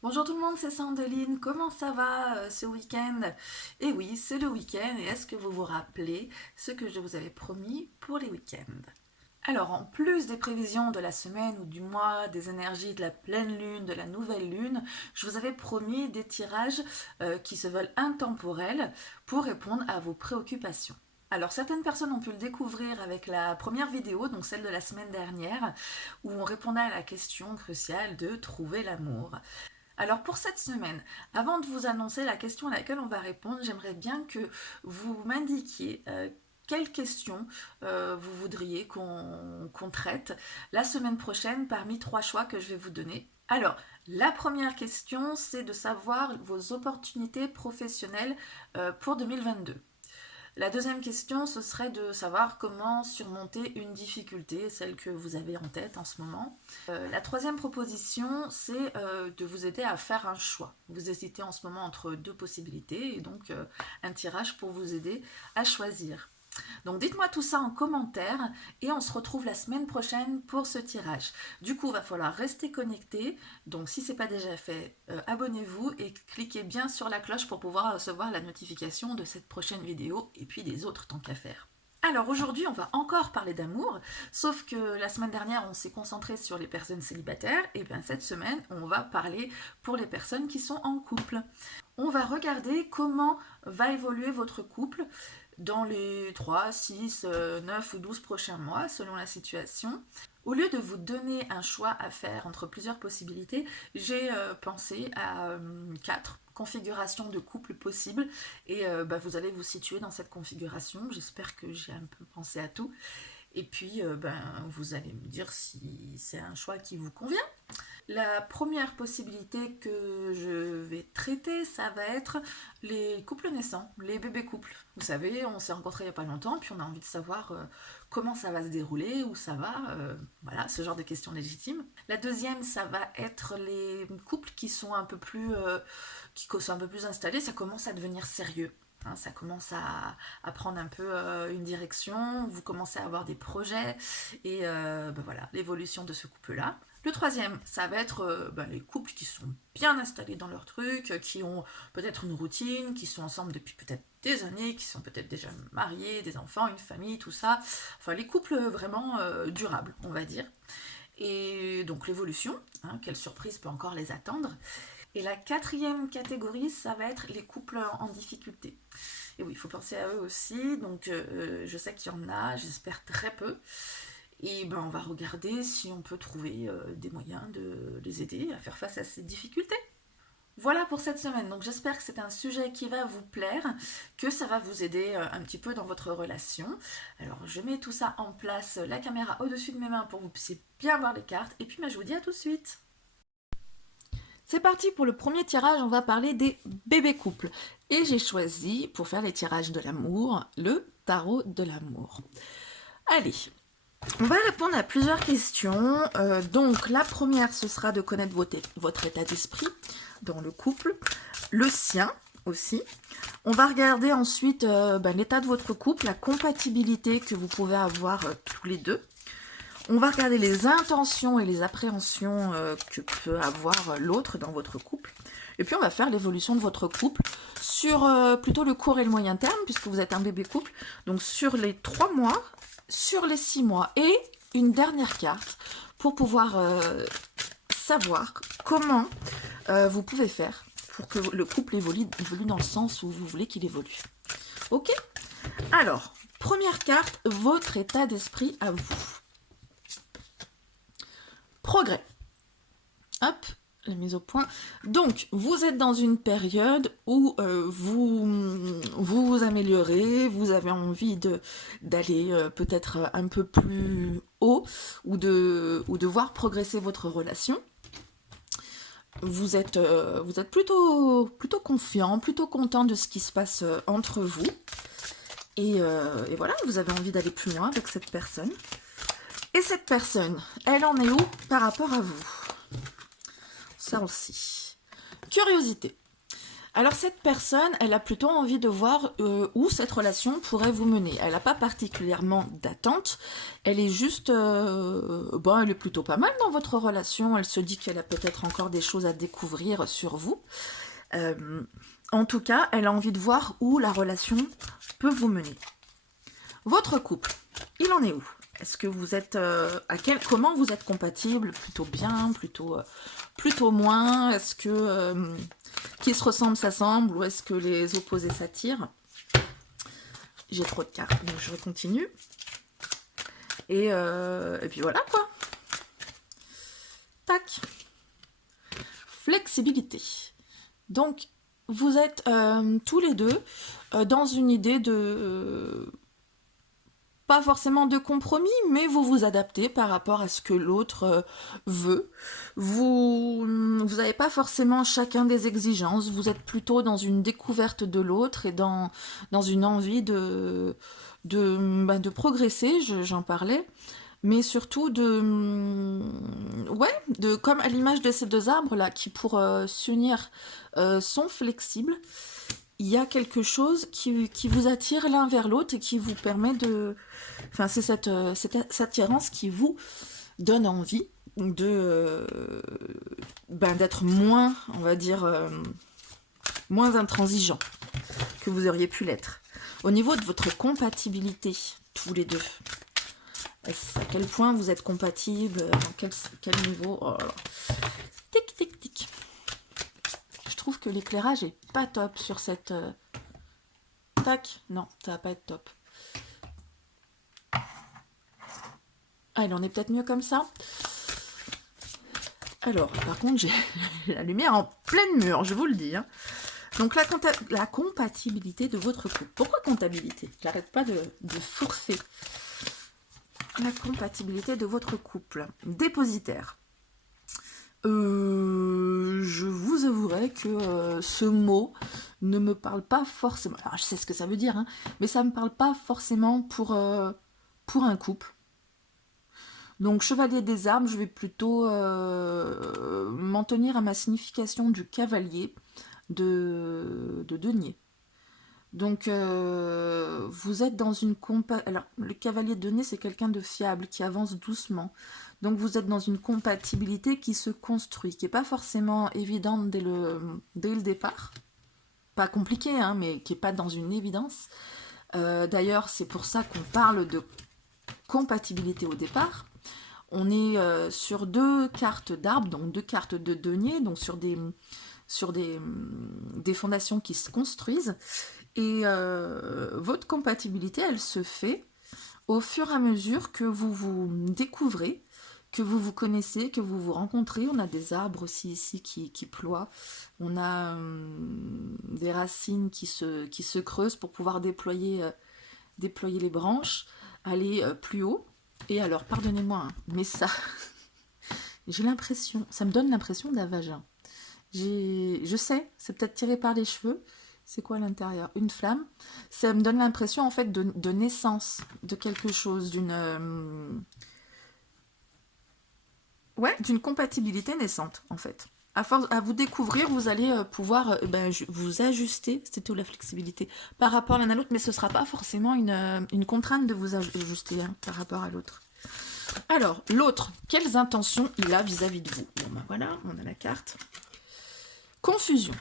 Bonjour tout le monde, c'est Sandeline. Comment ça va ce week-end? Eh oui, c'est le week-end et est-ce que vous vous rappelez ce que je vous avais promis pour les week-ends? Alors, en plus des prévisions de la semaine ou du mois, des énergies de la pleine lune, de la nouvelle lune, je vous avais promis des tirages qui se veulent intemporels pour répondre à vos préoccupations. Alors, certaines personnes ont pu le découvrir avec la première vidéo, donc celle de la semaine dernière, où on répondait à la question cruciale de trouver l'amour. Alors pour cette semaine, avant de vous annoncer la question à laquelle on va répondre, j'aimerais bien que vous m'indiquiez quelles questions vous voudriez qu'on traite la semaine prochaine parmi trois choix que je vais vous donner. Alors, la première question, c'est de savoir vos opportunités professionnelles pour 2022. La deuxième question, ce serait de savoir comment surmonter une difficulté, celle que vous avez en tête en ce moment. La troisième proposition, c'est de vous aider à faire un choix. Vous hésitez en ce moment entre deux possibilités et donc un tirage pour vous aider à choisir. Donc dites-moi tout ça en commentaire et on se retrouve la semaine prochaine pour ce tirage. Du coup, il va falloir rester connecté. Donc si ce n'est pas déjà fait, abonnez-vous et cliquez bien sur la cloche pour pouvoir recevoir la notification de cette prochaine vidéo et puis des autres tant qu'à faire. Alors aujourd'hui, on va encore parler d'amour, sauf que la semaine dernière, on s'est concentré sur les personnes célibataires, et bien cette semaine, on va parler pour les personnes qui sont en couple. On va regarder comment va évoluer votre couple dans les 3, 6, 9 ou 12 prochains mois, selon la situation. Au lieu de vous donner un choix à faire entre plusieurs possibilités, j'ai pensé à 4 configurations de couple possibles et vous allez vous situer dans cette configuration. J'espère que j'ai un peu pensé à tout. Et puis, vous allez me dire si c'est un choix qui vous convient. La première possibilité que je vais traiter, ça va être les couples naissants, les bébés couples. Vous savez, on s'est rencontrés il n'y a pas longtemps, puis on a envie de savoir comment ça va se dérouler, où ça va, voilà, ce genre de questions légitimes. La deuxième, ça va être les couples qui sont un peu plus, installés, ça commence à devenir sérieux. Hein, ça commence à prendre un peu une direction, vous commencez à avoir des projets et voilà, l'évolution de ce couple-là. Le troisième, ça va être les couples qui sont bien installés dans leur truc, qui ont peut-être une routine, qui sont ensemble depuis peut-être des années, qui sont peut-être déjà mariés, des enfants, une famille, tout ça. Enfin, les couples vraiment durables, on va dire. Et donc l'évolution, hein, quelle surprise peut encore les attendre. Et la quatrième catégorie, ça va être les couples en difficulté. Et oui, il faut penser à eux aussi. Donc je sais qu'il y en a, j'espère très peu. Et on va regarder si on peut trouver des moyens de les aider à faire face à ces difficultés. Voilà pour cette semaine. Donc j'espère que c'est un sujet qui va vous plaire, que ça va vous aider un petit peu dans votre relation. Alors je mets tout ça en place, la caméra au-dessus de mes mains pour que vous puissiez bien voir les cartes. Et puis je vous dis à tout de suite. C'est parti pour le premier tirage, on va parler des bébés couples. Et j'ai choisi, pour faire les tirages de l'amour, le tarot de l'amour. Allez, on va répondre à plusieurs questions. Donc la première, ce sera de connaître votre état d'esprit dans le couple, le sien aussi. On va regarder ensuite l'état de votre couple, la compatibilité que vous pouvez avoir tous les deux. On va regarder les intentions et les appréhensions que peut avoir l'autre dans votre couple. Et puis on va faire l'évolution de votre couple sur plutôt le court et le moyen terme, puisque vous êtes un bébé couple. Donc sur les 3 mois, sur les 6 mois. Et une dernière carte pour pouvoir savoir comment vous pouvez faire pour que le couple évolue dans le sens où vous voulez qu'il évolue. Ok? Alors, première carte, votre état d'esprit à vous. Progrès. Hop, la mise au point. Donc, vous êtes dans une période où vous améliorez, vous avez envie d'aller peut-être un peu plus haut ou de voir progresser votre relation. Vous êtes plutôt confiant, plutôt content de ce qui se passe entre vous. Et voilà, vous avez envie d'aller plus loin avec cette personne. Et cette personne, elle en est où par rapport à vous? Ça aussi. Curiosité. Alors cette personne, elle a plutôt envie de voir où cette relation pourrait vous mener. Elle n'a pas particulièrement d'attente, elle est juste... bon, elle est plutôt pas mal dans votre relation, elle se dit qu'elle a peut-être encore des choses à découvrir sur vous. En tout cas, elle a envie de voir où la relation peut vous mener. Votre couple, il en est où? Est-ce que vous êtes... comment vous êtes compatibles? Plutôt bien, plutôt moins? Est-ce que... qui se ressemble s'assemble ou est-ce que les opposés s'attirent? J'ai trop de cartes, donc je continue. Et puis voilà quoi. Tac. Flexibilité. Donc, vous êtes tous les deux dans une idée de... pas forcément de compromis, mais vous vous adaptez par rapport à ce que l'autre veut. Vous n'avez pas forcément chacun des exigences, vous êtes plutôt dans une découverte de l'autre et dans une envie de progresser, j'en parlais, mais surtout comme à l'image de ces deux arbres là qui pour s'unir sont flexibles. Il y a quelque chose qui vous attire l'un vers l'autre et qui vous permet de... Enfin, c'est cette attirance qui vous donne envie d'être moins, on va dire, moins intransigeant que vous auriez pu l'être. Au niveau de votre compatibilité, tous les deux, à quel point vous êtes compatibles, à quel niveau... Oh là là. Tic, tic, tic. Je trouve que l'éclairage est pas top sur cette... Tac, non, ça va pas être top. Ah, il en est peut-être mieux comme ça. Alors, par contre, j'ai la lumière en pleine mur, je vous le dis. Hein. Donc, la compatibilité de votre couple. Pourquoi comptabilité? J'arrête pas de forcer. La compatibilité de votre couple. Dépositaire. Je vous avouerai que ce mot ne me parle pas forcément. Alors, je sais ce que ça veut dire, hein, mais ça ne me parle pas forcément pour un couple. Donc, chevalier des arbres, je vais plutôt m'en tenir à ma signification du cavalier de denier. Donc, vous êtes dans une Alors, le cavalier de denier, c'est quelqu'un de fiable, qui avance doucement. Donc, vous êtes dans une compatibilité qui se construit, qui n'est pas forcément évidente dès le départ. Pas compliqué, hein, mais qui n'est pas dans une évidence. D'ailleurs, c'est pour ça qu'on parle de compatibilité au départ. On est sur deux cartes d'arbres, donc deux cartes de denier, donc sur des fondations qui se construisent. Et votre compatibilité, elle se fait au fur et à mesure que vous vous découvrez, que vous vous connaissez, que vous vous rencontrez. On a des arbres aussi ici qui ploient. On a des racines qui se creusent pour pouvoir déployer les branches, aller plus haut. Et alors, pardonnez-moi, hein, mais ça, j'ai l'impression, ça me donne l'impression d'un vagin. Je sais, c'est peut-être tiré par les cheveux. C'est quoi à l'intérieur? Une flamme. Ça me donne l'impression en fait de naissance de quelque chose, d'une compatibilité naissante en fait. À force à vous découvrir, vous allez pouvoir vous ajuster, c'était où la flexibilité, par rapport à l'un à l'autre, mais ce ne sera pas forcément une contrainte de vous ajuster par rapport à l'autre. Alors, l'autre, quelles intentions il a vis-à-vis de vous? Bon ben voilà, on a la carte. Confusion.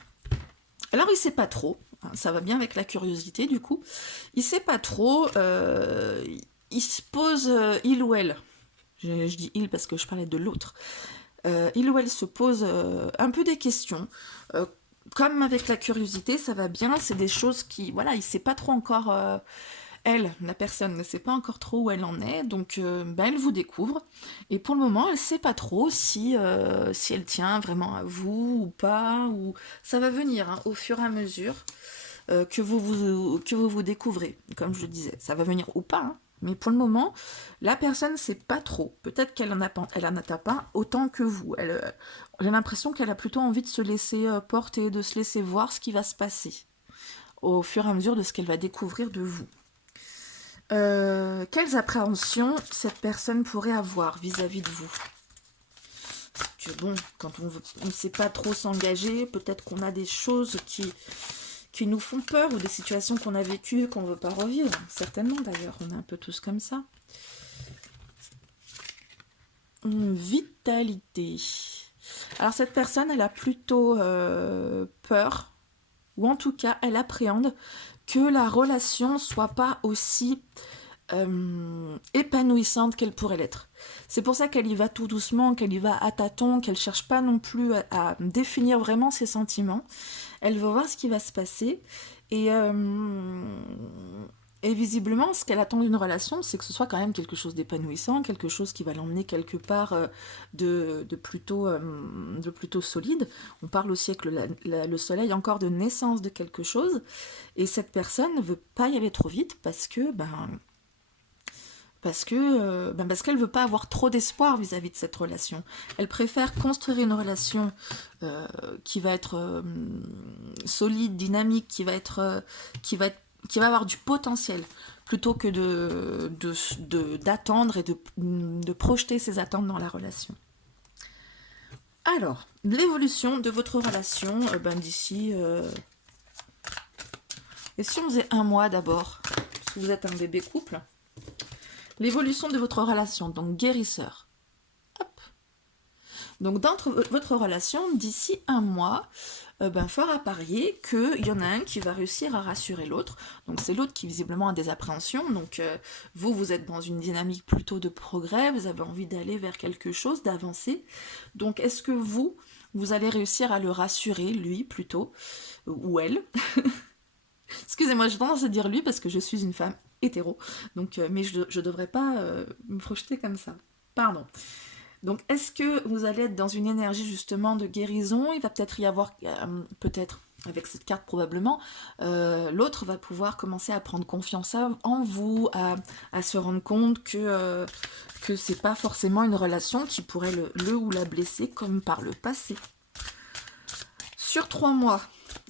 Alors, il ne sait pas trop, hein, ça va bien avec la curiosité du coup, il ne sait pas trop, il se pose, il ou elle, je dis il parce que je parlais de l'autre, il ou elle se pose un peu des questions, comme avec la curiosité, ça va bien, c'est des choses qui, voilà, il ne sait pas trop encore, la personne ne sait pas encore trop où elle en est, donc elle vous découvre, et pour le moment, elle ne sait pas trop si elle tient vraiment à vous ou pas, ou ça va venir hein, au fur et à mesure que vous vous découvrez, comme je le disais, ça va venir ou pas, hein. Mais pour le moment, la personne ne sait pas trop. Peut-être qu'elle en a pas autant que vous. J'ai l'impression qu'elle a plutôt envie de se laisser porter, de se laisser voir ce qui va se passer au fur et à mesure de ce qu'elle va découvrir de vous. Quelles appréhensions cette personne pourrait avoir vis-à-vis de vous? que bon, quand on ne sait pas trop s'engager, peut-être qu'on a des choses qui nous font peur ou des situations qu'on a vécues qu'on ne veut pas revivre. Certainement d'ailleurs, on est un peu tous comme ça. Vitalité. Alors cette personne, elle a plutôt peur, ou en tout cas, elle appréhende que la relation soit pas aussi épanouissante qu'elle pourrait l'être. C'est pour ça qu'elle y va tout doucement, qu'elle y va à tâtons, qu'elle cherche pas non plus à définir vraiment ses sentiments. Elle veut voir ce qui va se passer et visiblement, ce qu'elle attend d'une relation, c'est que ce soit quand même quelque chose d'épanouissant, quelque chose qui va l'emmener quelque part de plutôt solide. On parle au siècle le soleil encore de naissance de quelque chose, et cette personne ne veut pas y aller trop vite parce qu'elle ne veut pas avoir trop d'espoir vis-à-vis de cette relation. Elle préfère construire une relation qui va être solide, dynamique, qui va avoir du potentiel, plutôt que d'attendre et de projeter ses attentes dans la relation. Alors, l'évolution de votre relation d'ici... Et si on faisait un mois d'abord, parce que vous êtes un bébé couple, l'évolution de votre relation, donc guérisseur. Hop. Donc dans votre relation, d'ici un mois, fort à parier qu'il y en a un qui va réussir à rassurer l'autre. Donc c'est l'autre qui visiblement a des appréhensions. Donc vous êtes dans une dynamique plutôt de progrès, vous avez envie d'aller vers quelque chose, d'avancer. Donc est-ce que vous allez réussir à le rassurer, lui plutôt, ou elle? Excusez-moi, j'ai tendance à dire lui parce que je suis une femme hétéro, donc, mais je ne devrais pas me projeter comme ça. Pardon. Donc, est-ce que vous allez être dans une énergie justement de guérison? Il va peut-être y avoir, peut-être avec cette carte probablement, l'autre va pouvoir commencer à prendre confiance en vous, à se rendre compte que c'est pas forcément une relation qui pourrait le ou la blesser comme par le passé. Sur 3 mois,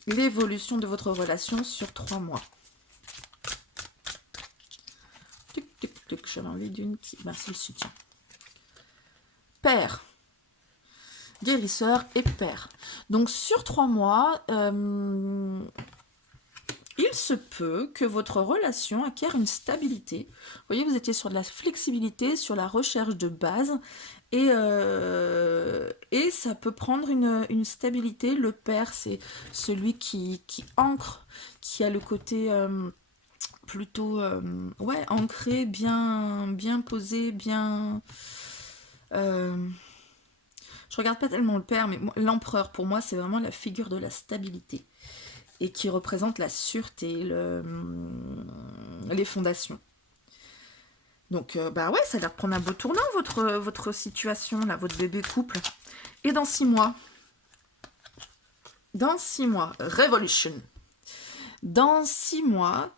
l'évolution de votre relation sur 3 mois. J'avais envie d'une qui... c'est le soutien. Père. Guérisseur et père. Donc sur 3 mois, il se peut que votre relation acquiert une stabilité. Vous voyez, vous étiez sur de la flexibilité, sur la recherche de base. Et ça peut prendre une stabilité. Le père, c'est celui qui ancre, qui a le côté... plutôt ancré, bien posé, bien... je regarde pas tellement le père, mais l'empereur, pour moi, c'est vraiment la figure de la stabilité et qui représente la sûreté, les fondations. Donc, ça a l'air de prendre un beau tournant, votre situation, là, votre bébé couple. Et dans 6 mois, Revolution. Dans 6 mois,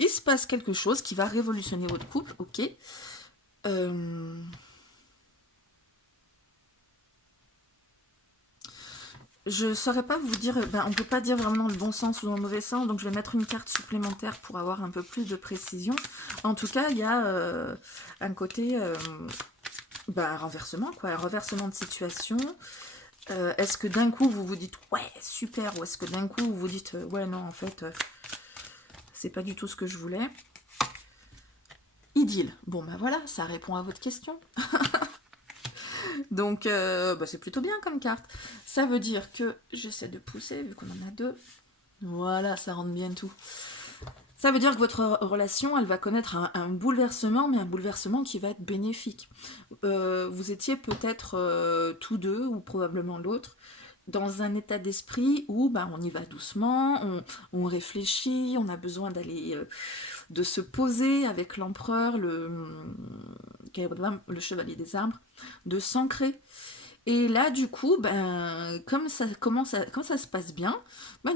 il se passe quelque chose qui va révolutionner votre couple, ok. Je ne saurais pas vous dire, on ne peut pas dire vraiment dans le bon sens ou dans le mauvais sens, donc je vais mettre une carte supplémentaire pour avoir un peu plus de précision. En tout cas, il y a un côté renversement, quoi, un renversement de situation. Est-ce que d'un coup vous vous dites ouais super, ou est-ce que d'un coup vous vous dites ouais non en fait c'est pas du tout ce que je voulais. Idylle. Bon voilà, ça répond à votre question. Donc c'est plutôt bien comme carte. Ça veut dire que j'essaie de pousser vu qu'on en a 2. Voilà, ça rentre bien tout. Ça veut dire que votre relation, elle va connaître un bouleversement, mais un bouleversement qui va être bénéfique. Vous étiez peut-être tous deux, ou probablement l'autre, dans un état d'esprit où on y va doucement, on réfléchit, on a besoin de se poser avec l'empereur, le chevalier des arbres, de s'ancrer. Et là, du coup, comme ça se passe bien,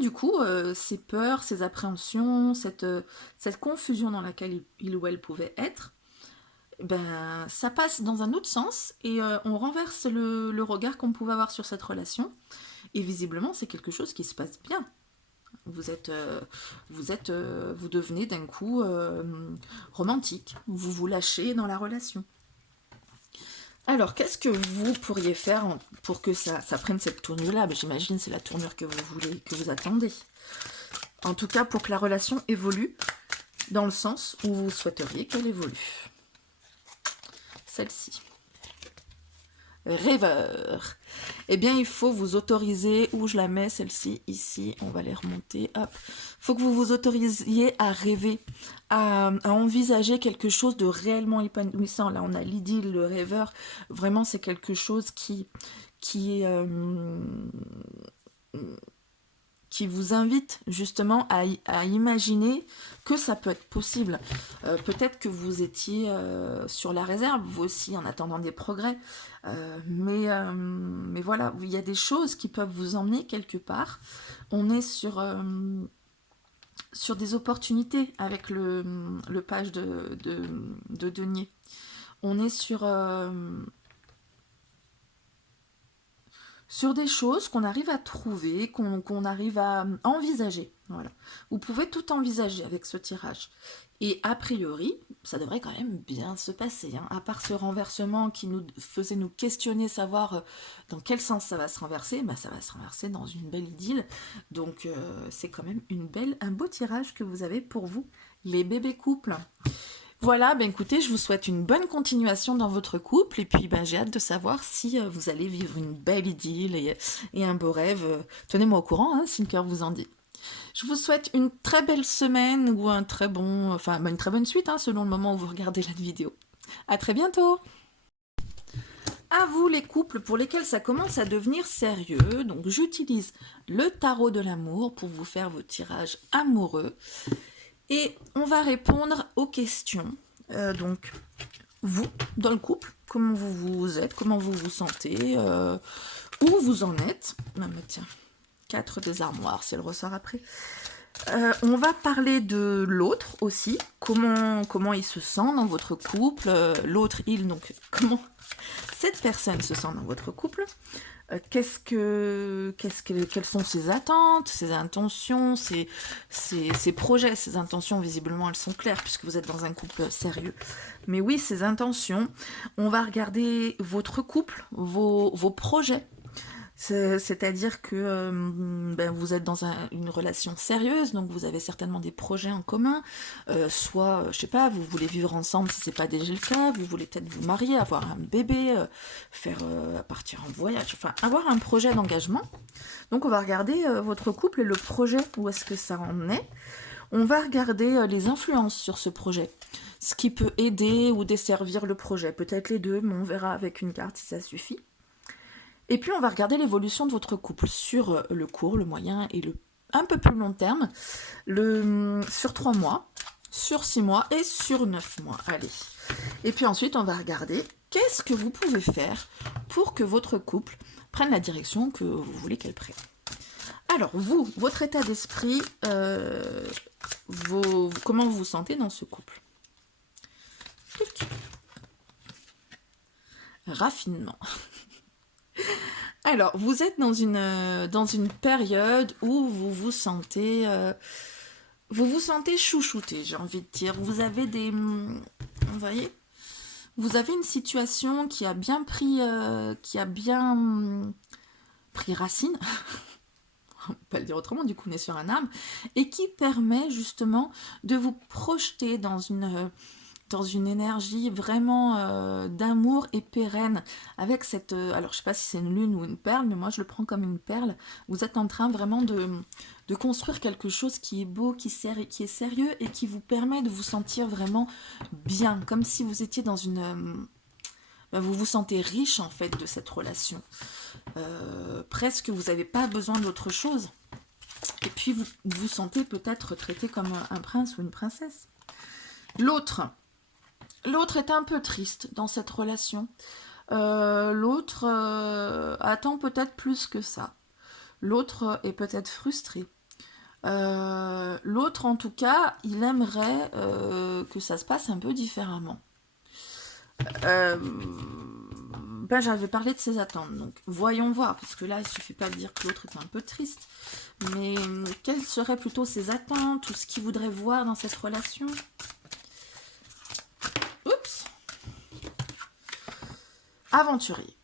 du coup, ces peurs, ces appréhensions, cette confusion dans laquelle il ou elle pouvait être, ça passe dans un autre sens et on renverse le regard qu'on pouvait avoir sur cette relation. Et visiblement, c'est quelque chose qui se passe bien. Vous devenez d'un coup romantique. Vous vous lâchez dans la relation. Alors, qu'est-ce que vous pourriez faire pour que ça prenne cette tournure-là? J'imagine c'est la tournure que vous voulez, que vous attendez. En tout cas, pour que la relation évolue dans le sens où vous souhaiteriez qu'elle évolue. Celle-ci. Rêveur. Eh bien, il faut vous autoriser, où je la mets, celle-ci, ici, on va les remonter, hop. Il faut que vous vous autorisiez à rêver, à envisager quelque chose de réellement épanouissant. Là, on a l'idylle, le rêveur. Vraiment, c'est quelque chose qui vous invite justement à imaginer que ça peut être possible. Peut-être que vous étiez sur la réserve, vous aussi, en attendant des progrès. Mais voilà, il y a des choses qui peuvent vous emmener quelque part. On est sur des opportunités avec le page de denier. On est sur des choses qu'on arrive à trouver, qu'on arrive à envisager. Voilà. Vous pouvez tout envisager avec ce tirage. Et a priori, ça devrait quand même bien se passer. Hein. À part ce renversement qui nous faisait nous questionner, savoir dans quel sens ça va se renverser, ça va se renverser dans une belle idylle. Donc c'est quand même un beau tirage que vous avez pour vous, les bébés couples. Voilà, écoutez, je vous souhaite une bonne continuation dans votre couple et puis j'ai hâte de savoir si vous allez vivre une belle idylle et un beau rêve. Tenez-moi au courant hein, si le cœur vous en dit. Je vous souhaite une très belle semaine ou une très bonne suite hein, selon le moment où vous regardez la vidéo. À très bientôt. À vous les couples pour lesquels ça commence à devenir sérieux, donc j'utilise le tarot de l'amour pour vous faire vos tirages amoureux. Et on va répondre aux questions. Donc, vous, dans le couple, comment vous êtes, comment vous vous sentez, où vous en êtes. Tiens, 4 des armoires, c'est le ressort après. On va parler de l'autre aussi, comment il se sent dans votre couple. L'autre, donc comment cette personne se sent dans votre couple. Quelles sont ses attentes, ses intentions, ses projets. Ses intentions, visiblement, elles sont claires puisque vous êtes dans un couple sérieux. Mais oui, ses intentions. On va regarder votre couple, vos projets. C'est-à-dire que vous êtes dans une relation sérieuse, donc vous avez certainement des projets en commun, soit, je sais pas, vous voulez vivre ensemble si c'est pas déjà le cas, vous voulez peut-être vous marier, avoir un bébé, partir en voyage, enfin avoir un projet d'engagement. Donc on va regarder votre couple et le projet, où est-ce que ça en est. On va regarder les influences sur ce projet, ce qui peut aider ou desservir le projet, peut-être les deux, mais on verra avec une carte si ça suffit. Et puis on va regarder l'évolution de votre couple sur le court, le moyen et le un peu plus long terme, sur 3 mois, sur 6 mois et sur 9 mois. Allez. Et puis ensuite on va regarder qu'est-ce que vous pouvez faire pour que votre couple prenne la direction que vous voulez qu'elle prenne. Alors vous, votre état d'esprit, comment vous vous sentez dans ce couple? Raffinement. Alors, vous êtes dans une période où vous vous sentez chouchouté, j'ai envie de dire. Vous avez vous voyez, vous avez une situation qui a bien pris racine. On peut pas le dire autrement, du coup on est sur un arbre, et qui permet justement de vous projeter dans une énergie vraiment d'amour et pérenne, avec cette... alors je sais pas si c'est une lune ou une perle, mais moi je le prends comme une perle. Vous êtes en train vraiment de construire quelque chose qui est beau, qui est sérieux, et qui vous permet de vous sentir vraiment bien, comme si vous étiez dans une... vous vous sentez riche en fait de cette relation. Presque vous n'avez pas besoin d'autre chose. Et puis vous vous sentez peut-être traité comme un prince ou une princesse. L'autre est un peu triste dans cette relation. L'autre attend peut-être plus que ça. L'autre est peut-être frustré. L'autre, en tout cas, il aimerait que ça se passe un peu différemment. J'avais parlé de ses attentes, donc voyons voir, parce que là, il ne suffit pas de dire que l'autre est un peu triste, mais quelles seraient plutôt ses attentes, ou ce qu'il voudrait voir dans cette relation? Oups. aventurier.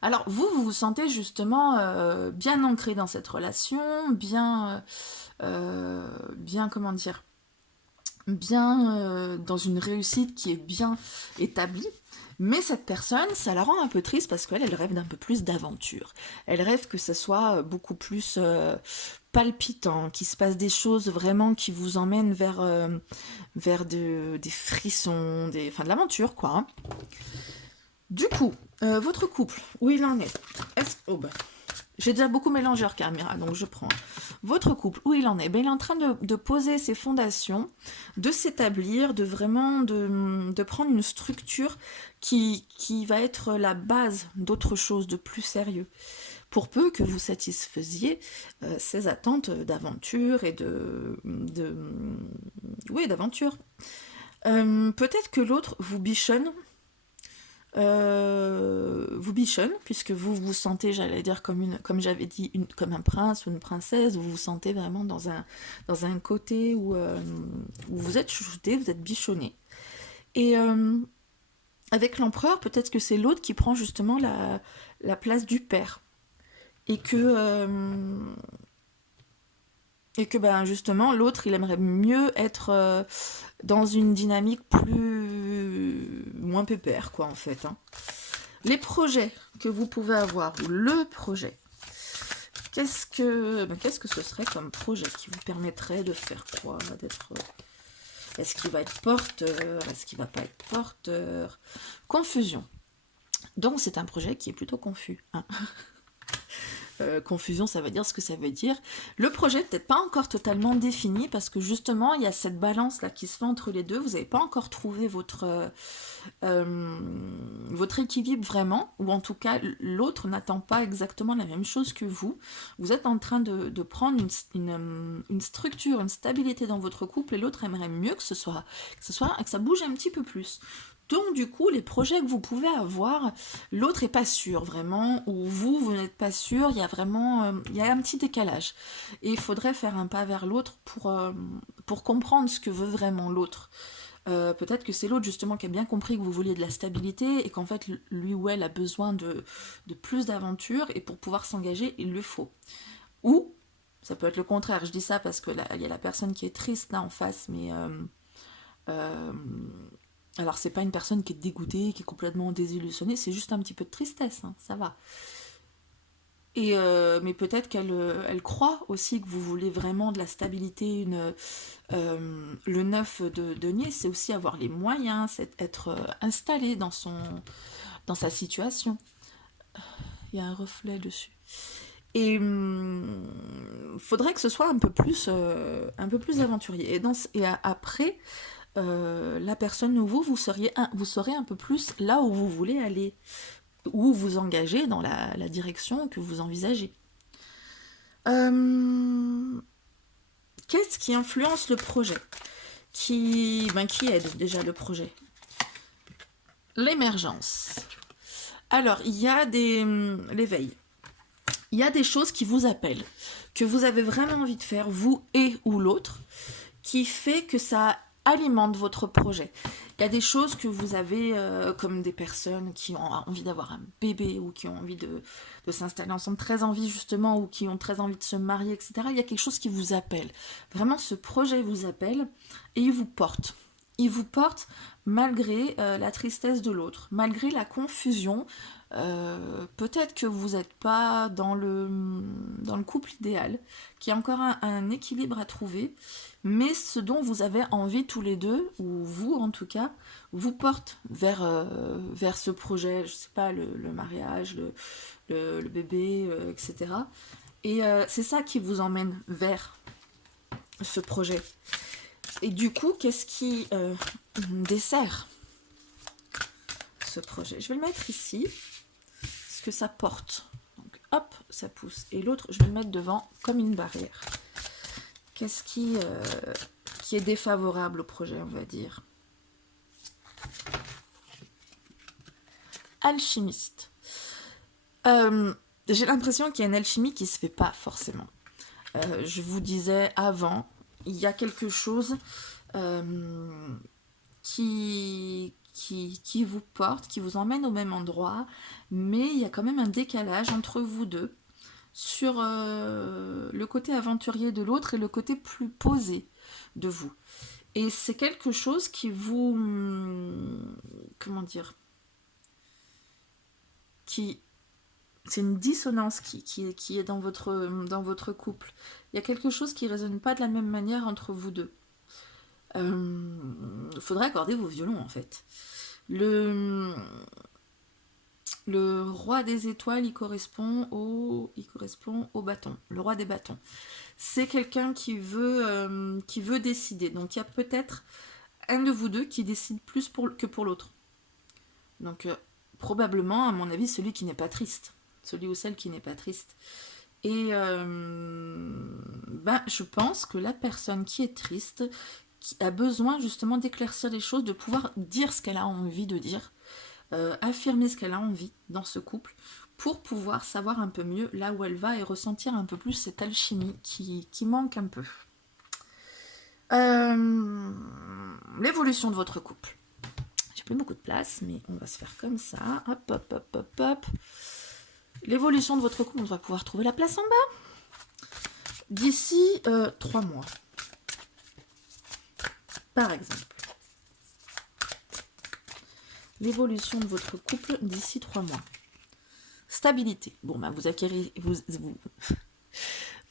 Alors vous vous sentez justement bien ancré dans cette relation, bien comment dire, bien dans une réussite qui est bien établie. Mais cette personne, ça la rend un peu triste parce qu'elle rêve d'un peu plus d'aventure. Elle rêve que ça soit beaucoup plus palpitant, qu'il se passe des choses vraiment qui vous emmènent vers des frissons, enfin de l'aventure quoi. Hein. Du coup, votre couple, où il en est, oh ben, j'ai déjà beaucoup mélangé leur caméra, donc je prends. Votre couple, où il en est, ben, il est en train de poser ses fondations, de s'établir, de prendre une structure qui va être la base d'autre chose, de plus sérieux. Pour peu que vous satisfaisiez ces attentes d'aventure et oui, d'aventure. Peut-être que l'autre vous bichonne, puisque vous vous sentez, j'allais dire, comme j'avais dit, comme un prince ou une princesse, vous vous sentez vraiment dans un côté où vous êtes chouchouté, vous êtes bichonné. Et avec l'empereur, peut-être que c'est l'autre qui prend justement la place du père. Et que ben, justement, l'autre, il aimerait mieux être dans une dynamique moins pépère, quoi, en fait. Hein. Les projets que vous pouvez avoir, ou le projet, qu'est-ce que ce serait comme projet qui vous permettrait de faire quoi, est-ce qu'il va être porteur, est-ce qu'il va pas être porteur? Confusion. Donc c'est un projet qui est plutôt confus. Hein. Confusion, ça veut dire ce que ça veut dire. Le projet n'est peut-être pas encore totalement défini parce que justement, il y a cette balance là qui se fait entre les deux. Vous n'avez pas encore trouvé votre équilibre vraiment, ou en tout cas, l'autre n'attend pas exactement la même chose que vous. Vous êtes en train de prendre une structure, une stabilité dans votre couple et l'autre aimerait mieux que ça bouge un petit peu plus. Donc du coup, les projets que vous pouvez avoir, l'autre est pas sûr vraiment, ou vous n'êtes pas sûr, il y a vraiment il y a un petit décalage. Et il faudrait faire un pas vers l'autre pour comprendre ce que veut vraiment l'autre. Peut-être que c'est l'autre justement qui a bien compris que vous vouliez de la stabilité et qu'en fait lui ou elle a besoin de plus d'aventure et pour pouvoir s'engager, il le faut. Ou, ça peut être le contraire, je dis ça parce que il y a la personne qui est triste là en face, mais... alors c'est pas une personne qui est dégoûtée, qui est complètement désillusionnée, c'est juste un petit peu de tristesse, hein, ça va. Et mais peut-être qu'elle croit aussi que vous voulez vraiment de la stabilité. Le 9 de denier, c'est aussi avoir les moyens, c'est être installé dans sa situation. Il y a un reflet dessus. Et faudrait que ce soit un peu plus aventurier. Et après, la personne ou vous saurez un peu plus là où vous voulez aller, où vous engagez dans la direction que vous envisagez. Qu'est-ce qui influence le projet, qui aide déjà le projet? L'émergence. Alors, il y a l'éveil. Il y a des choses qui vous appellent, que vous avez vraiment envie de faire, vous et ou l'autre, qui fait que ça alimente votre projet. Il y a des choses que vous avez, comme des personnes qui ont envie d'avoir un bébé ou qui ont envie de s'installer ensemble, très envie justement, ou qui ont très envie de se marier, etc. Il y a quelque chose qui vous appelle. Vraiment, ce projet vous appelle et il vous porte. Il vous porte malgré la tristesse de l'autre, malgré la confusion. Peut-être que vous n'êtes pas dans le couple idéal, qu'il y a encore un équilibre à trouver, mais ce dont vous avez envie tous les deux, ou vous en tout cas, vous porte vers ce projet, je sais pas, le mariage, le bébé, etc. Et c'est ça qui vous emmène vers ce projet. Et du coup, qu'est-ce qui dessert ce projet? Je vais le mettre ici, ce que ça porte. Donc hop, ça pousse. Et l'autre, je vais le mettre devant comme une barrière. Qu'est-ce qui est défavorable au projet, on va dire? Alchimiste. J'ai l'impression qu'il y a une alchimie qui se fait pas forcément. Je vous disais avant, il y a quelque chose qui qui vous porte, qui vous emmène au même endroit, mais il y a quand même un décalage entre vous deux sur le côté aventurier de l'autre et le côté plus posé de vous. Et c'est quelque chose qui vous... comment dire, c'est une dissonance qui est dans votre couple. Il y a quelque chose qui ne résonne pas de la même manière entre vous deux. Faudrait accorder vos violons en fait. Le roi des étoiles, il correspond au bâton, le roi des bâtons. C'est quelqu'un qui veut décider. Donc il y a peut-être un de vous deux qui décide plus que pour l'autre. Donc probablement, à mon avis, celui qui n'est pas triste. Celui ou celle qui n'est pas triste. Et je pense que la personne qui est triste qui a besoin justement d'éclaircir les choses, de pouvoir dire ce qu'elle a envie de dire, affirmer ce qu'elle a envie dans ce couple, pour pouvoir savoir un peu mieux là où elle va et ressentir un peu plus cette alchimie qui manque un peu. L'évolution de votre couple. J'ai plus beaucoup de place, mais on va se faire comme ça. Hop, hop, hop, hop, hop. L'évolution de votre couple, on va pouvoir trouver la place en bas. D'ici 3 mois. Par exemple. L'évolution de votre couple d'ici 3 mois. Stabilité. Bon,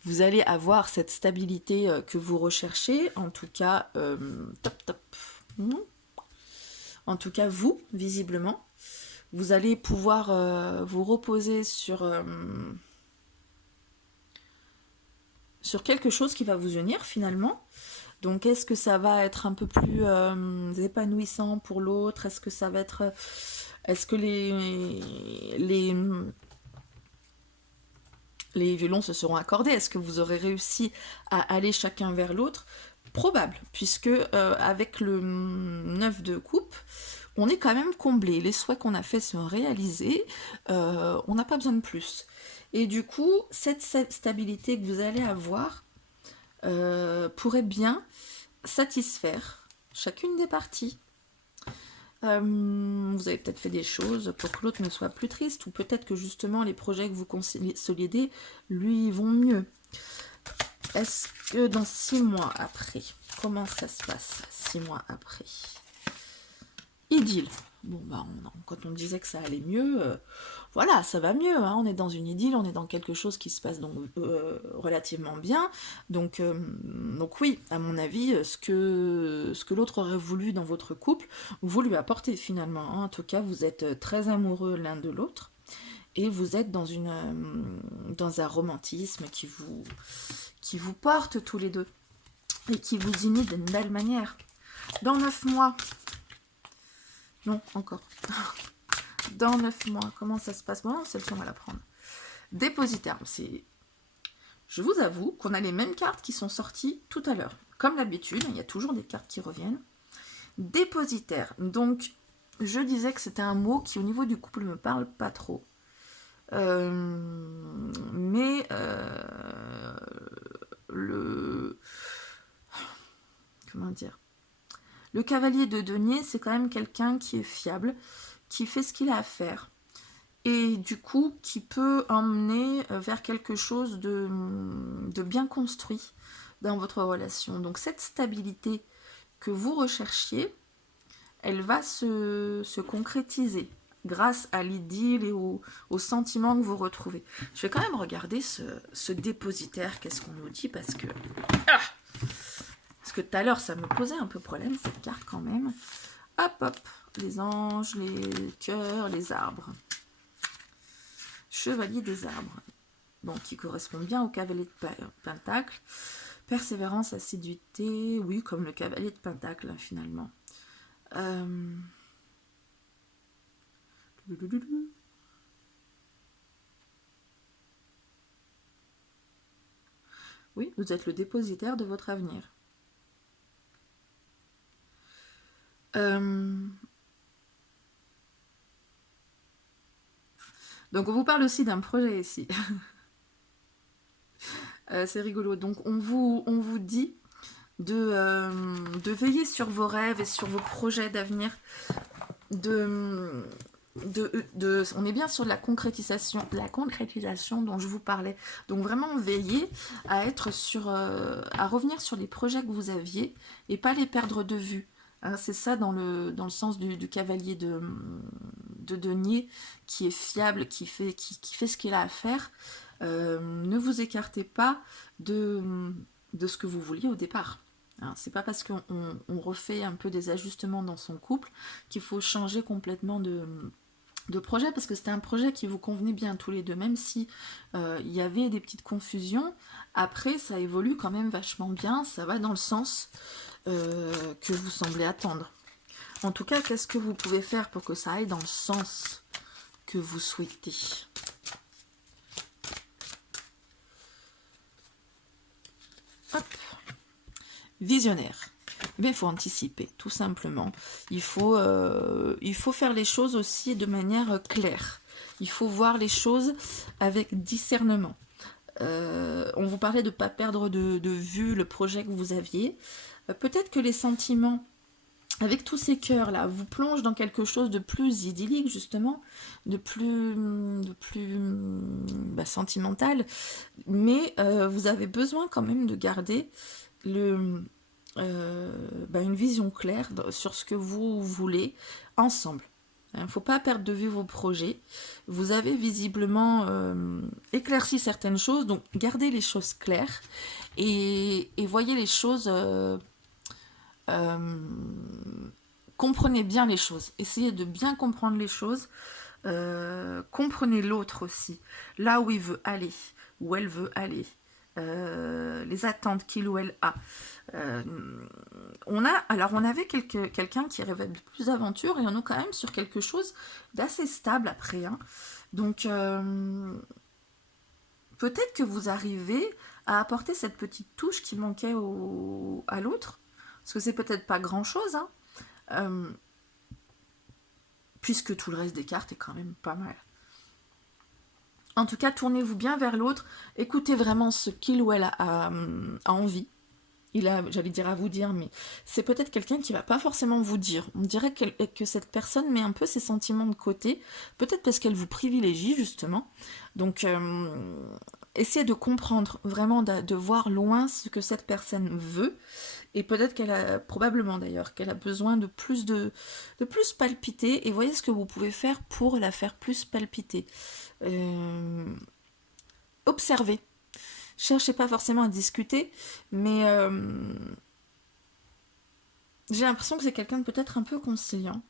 vous allez avoir cette stabilité que vous recherchez. En tout cas, top. En tout cas, vous, visiblement. Vous allez pouvoir vous reposer sur quelque chose qui va vous unir finalement. Donc, est-ce que ça va être un peu plus épanouissant pour l'autre? Est-ce que ça va être... Est-ce que les violons se seront accordés? Est-ce que vous aurez réussi à aller chacun vers l'autre? Probable, puisque avec le 9 de coupe, on est quand même comblé. Les souhaits qu'on a faits sont réalisés. On n'a pas besoin de plus. Et du coup, cette stabilité que vous allez avoir pourrait bien satisfaire chacune des parties. Vous avez peut-être fait des choses pour que l'autre ne soit plus triste, ou peut-être que justement les projets que vous consolidez lui vont mieux. Est-ce que dans 6 mois après, comment ça se passe 6 mois après? Idylle. Bon, quand on disait que ça allait mieux, voilà, ça va mieux. Hein, on est dans une idylle, on est dans quelque chose qui se passe donc relativement bien. Donc oui, à mon avis, ce que l'autre aurait voulu dans votre couple, vous lui apportez finalement. Hein. En tout cas, vous êtes très amoureux l'un de l'autre. Et vous êtes dans un romantisme qui vous porte tous les deux. Et qui vous unit d'une belle manière. Dans 9 mois... Non, encore. Dans 9 mois, comment ça se passe? Bon, celle-ci, on va la prendre. Dépositaire, je vous avoue qu'on a les mêmes cartes qui sont sorties tout à l'heure. Comme d'habitude, il y a toujours des cartes qui reviennent. Dépositaire, donc, je disais que c'était un mot qui, au niveau du couple, ne me parle pas trop. Mais comment dire? Le cavalier de denier, c'est quand même quelqu'un qui est fiable, qui fait ce qu'il a à faire. Et du coup, qui peut emmener vers quelque chose de bien construit dans votre relation. Donc cette stabilité que vous recherchiez, elle va se concrétiser grâce à l'idylle et au sentiment que vous retrouvez. Je vais quand même regarder ce dépositaire, qu'est-ce qu'on nous dit, parce que tout à l'heure, ça me posait un peu problème, cette carte quand même. Hop, les anges, les cœurs, les arbres. Chevalier des arbres. Donc, qui correspond bien au cavalier de Pentacle. Persévérance, assiduité, oui, comme le cavalier de Pentacle, finalement. Oui, vous êtes le dépositaire de votre avenir. Donc on vous parle aussi d'un projet ici. C'est rigolo. Donc on vous dit de veiller sur vos rêves et sur vos projets d'avenir. on est bien sur la concrétisation dont je vous parlais. Donc vraiment veillez à être à revenir sur les projets que vous aviez et pas les perdre de vue. Hein, c'est ça dans le sens du cavalier de denier qui est fiable, qui fait ce qu'il a à faire. Ne vous écartez pas de ce que vous vouliez au départ. Hein, c'est pas parce qu'on refait un peu des ajustements dans son couple qu'il faut changer complètement de projet, parce que c'était un projet qui vous convenait bien tous les deux, même si il y avait des petites confusions. Après, ça évolue quand même vachement bien, ça va dans le sens que vous semblez attendre. En tout cas, qu'est-ce que vous pouvez faire pour que ça aille dans le sens que vous souhaitez? Hop. Visionnaire. Eh bien, il faut anticiper, tout simplement. Il faut faire les choses aussi de manière claire. Il faut voir les choses avec discernement. On vous parlait de ne pas perdre de vue le projet que vous aviez. Peut-être que les sentiments, avec tous ces cœurs-là, vous plongent dans quelque chose de plus idyllique, justement, de plus sentimental. Mais vous avez besoin quand même de garder une vision claire sur ce que vous voulez ensemble. Il ne faut pas perdre de vue vos projets. Vous avez visiblement éclairci certaines choses, donc gardez les choses claires et voyez les choses, comprenez bien les choses. Essayez de bien comprendre les choses. Comprenez l'autre aussi, là où il veut aller, où elle veut aller. Les attentes qu'il ou elle a. On avait quelqu'un qui rêvait de plus d'aventures et on est quand même sur quelque chose d'assez stable après. Hein. Donc, peut-être que vous arrivez à apporter cette petite touche qui manquait à l'autre, parce que c'est peut-être pas grand-chose, hein, puisque tout le reste des cartes est quand même pas mal. En tout cas, tournez-vous bien vers l'autre, écoutez vraiment ce qu'il ou elle a envie. Il a, j'allais dire à vous dire, mais c'est peut-être quelqu'un qui va pas forcément vous dire. On dirait que cette personne met un peu ses sentiments de côté, peut-être parce qu'elle vous privilégie, justement. Donc, essayez de comprendre, vraiment de voir loin ce que cette personne veut. Et peut-être qu'elle a, probablement d'ailleurs, qu'elle a besoin de plus plus palpiter. Et voyez ce que vous pouvez faire pour la faire plus palpiter. Observez. Cherchez pas forcément à discuter, mais j'ai l'impression que c'est quelqu'un de peut-être un peu conciliant,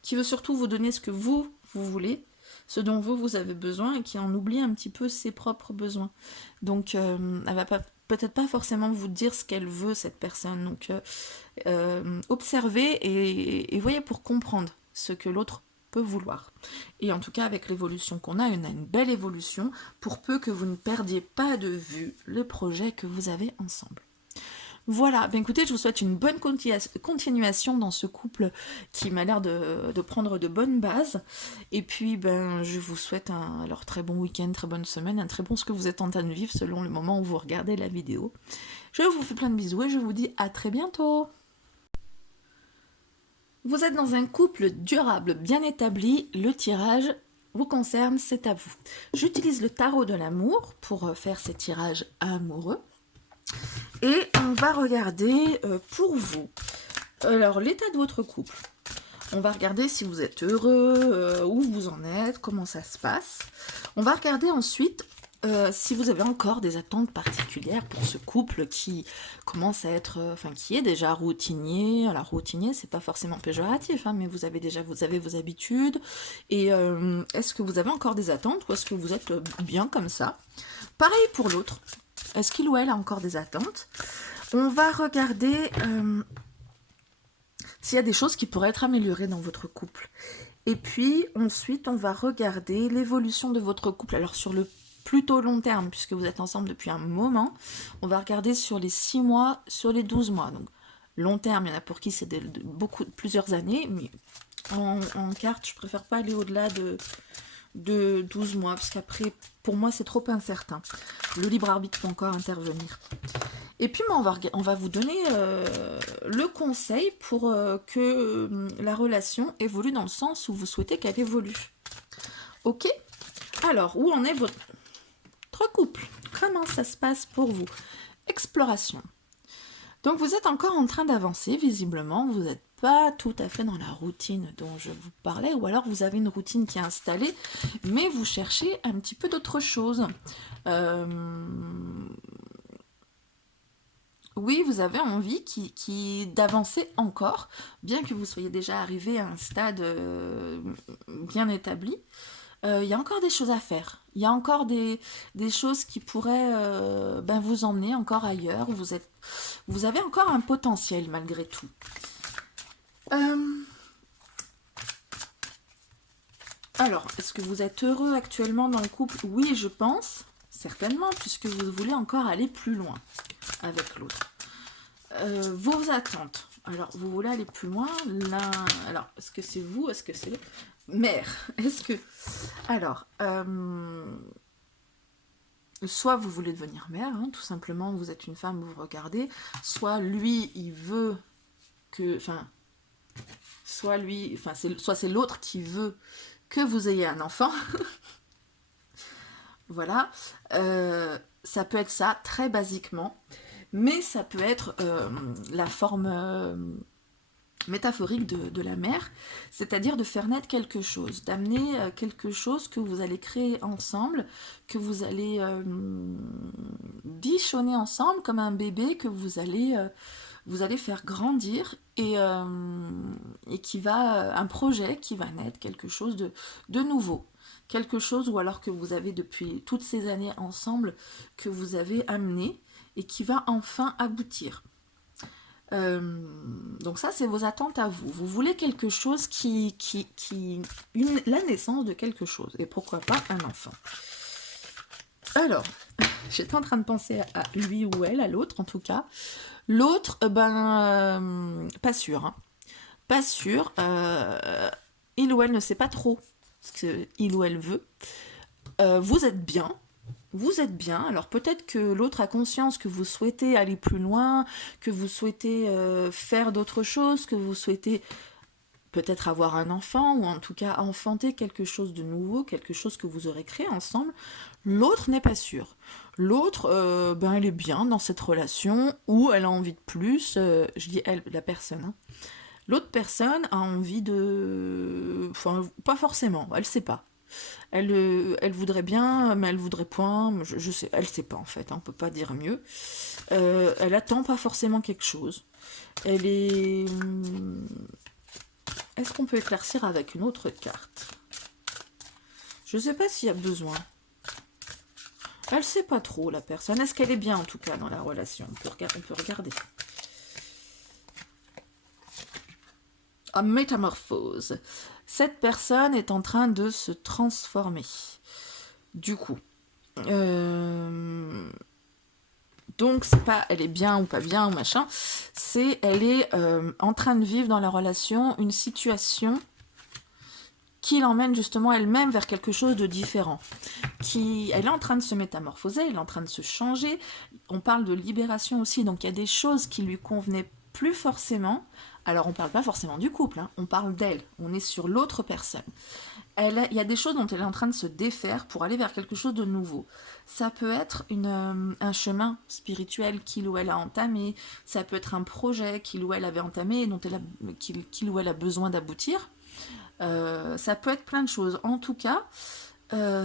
qui veut surtout vous donner ce que vous voulez, ce dont vous avez besoin, et qui en oublie un petit peu ses propres besoins. Donc, elle va peut-être pas forcément vous dire ce qu'elle veut, cette personne. Donc, observez et voyez pour comprendre ce que l'autre peut vouloir. Et en tout cas, avec l'évolution qu'on a, on a une belle évolution, pour peu que vous ne perdiez pas de vue le projet que vous avez ensemble. Voilà, ben écoutez, je vous souhaite une bonne continuation dans ce couple qui m'a l'air de prendre de bonnes bases. Et puis, ben, je vous souhaite un très bon week-end, très bonne semaine, un très bon ce que vous êtes en train de vivre selon le moment où vous regardez la vidéo. Je vous fais plein de bisous et je vous dis à très bientôt. Vous êtes dans un couple durable, bien établi, le tirage vous concerne, c'est à vous. J'utilise le tarot de l'amour pour faire ces tirages amoureux. Et on va regarder pour vous, alors l'état de votre couple. On va regarder si vous êtes heureux, où vous en êtes, comment ça se passe. On va regarder ensuite si vous avez encore des attentes particulières pour ce couple qui commence à être, qui est déjà routinier. Alors routinier, c'est pas forcément péjoratif, hein, mais vous avez vos habitudes. Et est-ce que vous avez encore des attentes ou est-ce que vous êtes bien comme ça? Pareil pour l'autre. Est-ce qu'il ou elle a encore des attentes? On va regarder s'il y a des choses qui pourraient être améliorées dans votre couple. Et puis ensuite, on va regarder l'évolution de votre couple. Alors sur le plutôt long terme, puisque vous êtes ensemble depuis un moment, on va regarder sur les 6 mois, sur les 12 mois. Donc long terme, il y en a pour qui c'est plusieurs années, mais en carte, je préfère pas aller au-delà de 12 mois, parce qu'après, pour moi, c'est trop incertain. Le libre arbitre peut encore intervenir. Et puis, on va vous donner le conseil pour que la relation évolue dans le sens où vous souhaitez qu'elle évolue. Ok? Alors, où en est votre couple? Comment ça se passe pour vous? Exploration. Donc, vous êtes encore en train d'avancer, visiblement. Vous n'êtes pas tout à fait dans la routine dont je vous parlais, ou alors vous avez une routine qui est installée, mais vous cherchez un petit peu d'autre chose. Oui, vous avez envie d'avancer encore, bien que vous soyez déjà arrivé à un stade bien établi. Il y a encore des choses à faire. Il y a encore des choses qui pourraient vous emmener encore ailleurs. Vous avez encore un potentiel malgré tout. Alors, est-ce que vous êtes heureux actuellement dans le couple? Oui, je pense, certainement, puisque vous voulez encore aller plus loin avec l'autre. Vos attentes. Alors, vous voulez aller plus loin. Là, alors, est-ce que c'est vous? Est-ce que c'est mère? Est-ce que... Alors, soit vous voulez devenir mère, hein, tout simplement, vous êtes une femme, vous regardez. Soit lui, il veut que... Enfin, soit c'est l'autre qui veut que vous ayez un enfant. Voilà. Ça peut être ça, très basiquement. Mais ça peut être la forme métaphorique de la mère, c'est-à-dire de faire naître quelque chose, d'amener quelque chose que vous allez créer ensemble, que vous allez bichonner ensemble comme un bébé que vous allez faire grandir et qui va, un projet qui va naître, quelque chose de nouveau. Quelque chose, ou alors que vous avez depuis toutes ces années ensemble, que vous avez amené et qui va enfin aboutir. Donc ça, c'est vos attentes à vous. Vous voulez quelque chose la naissance de quelque chose. Et pourquoi pas un enfant. Alors, j'étais en train de penser à lui ou elle, à l'autre en tout cas. L'autre, pas sûr. Hein. Pas sûr. Il ou elle ne sait pas trop ce qu'il ou elle veut. Vous êtes bien. Vous êtes bien, alors peut-être que l'autre a conscience que vous souhaitez aller plus loin, que vous souhaitez faire d'autres choses, que vous souhaitez peut-être avoir un enfant, ou en tout cas enfanter quelque chose de nouveau, quelque chose que vous aurez créé ensemble. L'autre n'est pas sûr. L'autre, elle est bien dans cette relation, ou elle a envie de plus, je dis elle, la personne. Hein. L'autre personne a envie de... Enfin, pas forcément, elle sait pas. Elle voudrait bien, mais elle voudrait point. Je sais, elle sait pas en fait, hein, on peut pas dire mieux. Elle attend pas forcément quelque chose. Elle est... Est-ce qu'on peut éclaircir avec une autre carte? Je sais pas s'il y a besoin. Elle sait pas trop, la personne. Est-ce qu'elle est bien en tout cas dans la relation? On peut regarder. Ah, métamorphose. Cette personne est en train de se transformer. Du coup. Donc, c'est pas elle est bien ou pas bien ou machin. C'est elle est en train de vivre dans la relation une situation qui l'emmène justement elle-même vers quelque chose de différent. Elle est en train de se métamorphoser, elle est en train de se changer. On parle de libération aussi, donc il y a des choses qui lui convenaient plus forcément. Alors on parle pas forcément du couple, hein, on parle d'elle, on est sur l'autre personne. Il y a des choses dont elle est en train de se défaire pour aller vers quelque chose de nouveau. Ça peut être un chemin spirituel qu'il ou elle a entamé, ça peut être un projet qu'il ou elle avait entamé et qu'il ou elle a besoin d'aboutir. Ça peut être plein de choses. En tout cas,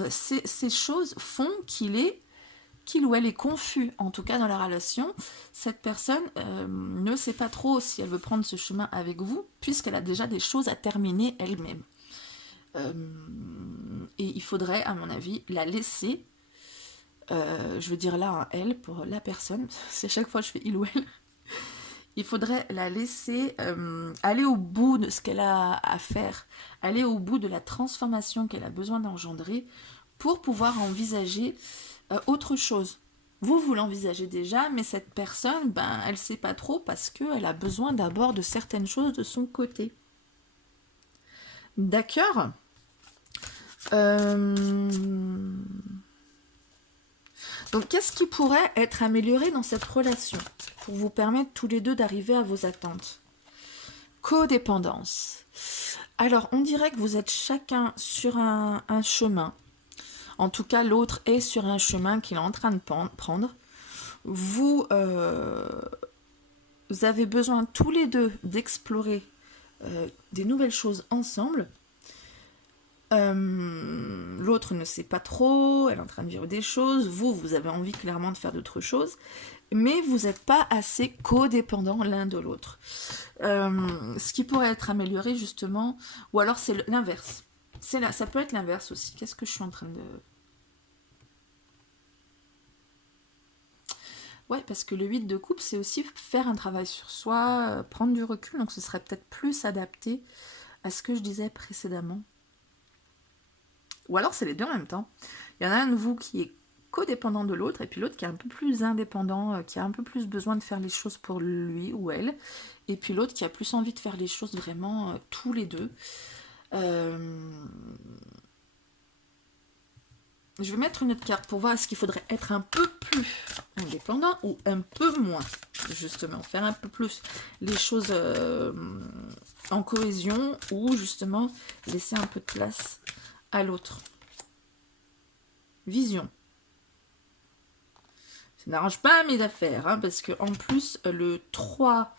ces choses font qu'il ou elle est confus, en tout cas dans la relation. Cette personne ne sait pas trop si elle veut prendre ce chemin avec vous, puisqu'elle a déjà des choses à terminer elle-même. Et il faudrait, à mon avis, la laisser, je veux dire là, un elle pour la personne, c'est chaque fois que je fais il ou elle, il faudrait la laisser aller au bout de ce qu'elle a à faire, aller au bout de la transformation qu'elle a besoin d'engendrer pour pouvoir envisager autre chose. Vous l'envisagez déjà, mais cette personne, elle ne sait pas trop parce qu'elle a besoin d'abord de certaines choses de son côté. D'accord. Donc, qu'est-ce qui pourrait être amélioré dans cette relation pour vous permettre tous les deux d'arriver à vos attentes? Codépendance. Alors, on dirait que vous êtes chacun sur un chemin. En tout cas, l'autre est sur un chemin qu'il est en train de prendre. Vous, vous avez besoin tous les deux d'explorer des nouvelles choses ensemble. L'autre ne sait pas trop, elle est en train de vivre des choses. Vous avez envie clairement de faire d'autres choses. Mais vous n'êtes pas assez codépendants l'un de l'autre. Ce qui pourrait être amélioré justement, ou alors c'est l'inverse. Ça peut être l'inverse aussi. Qu'est-ce que je suis en train de... Ouais, parce que le 8 de coupe, c'est aussi faire un travail sur soi, prendre du recul, donc ce serait peut-être plus adapté à ce que je disais précédemment. Ou alors c'est les deux en même temps. Il y en a un de vous qui est codépendant de l'autre, et puis l'autre qui est un peu plus indépendant, qui a un peu plus besoin de faire les choses pour lui ou elle, et puis l'autre qui a plus envie de faire les choses vraiment tous les deux. Je vais mettre une autre carte pour voir est-ce qu'il faudrait être un peu plus indépendant ou un peu moins, justement, faire un peu plus les choses en cohésion ou justement laisser un peu de place à l'autre. Vision. Ça n'arrange pas mes affaires, hein, parce que en plus, le 3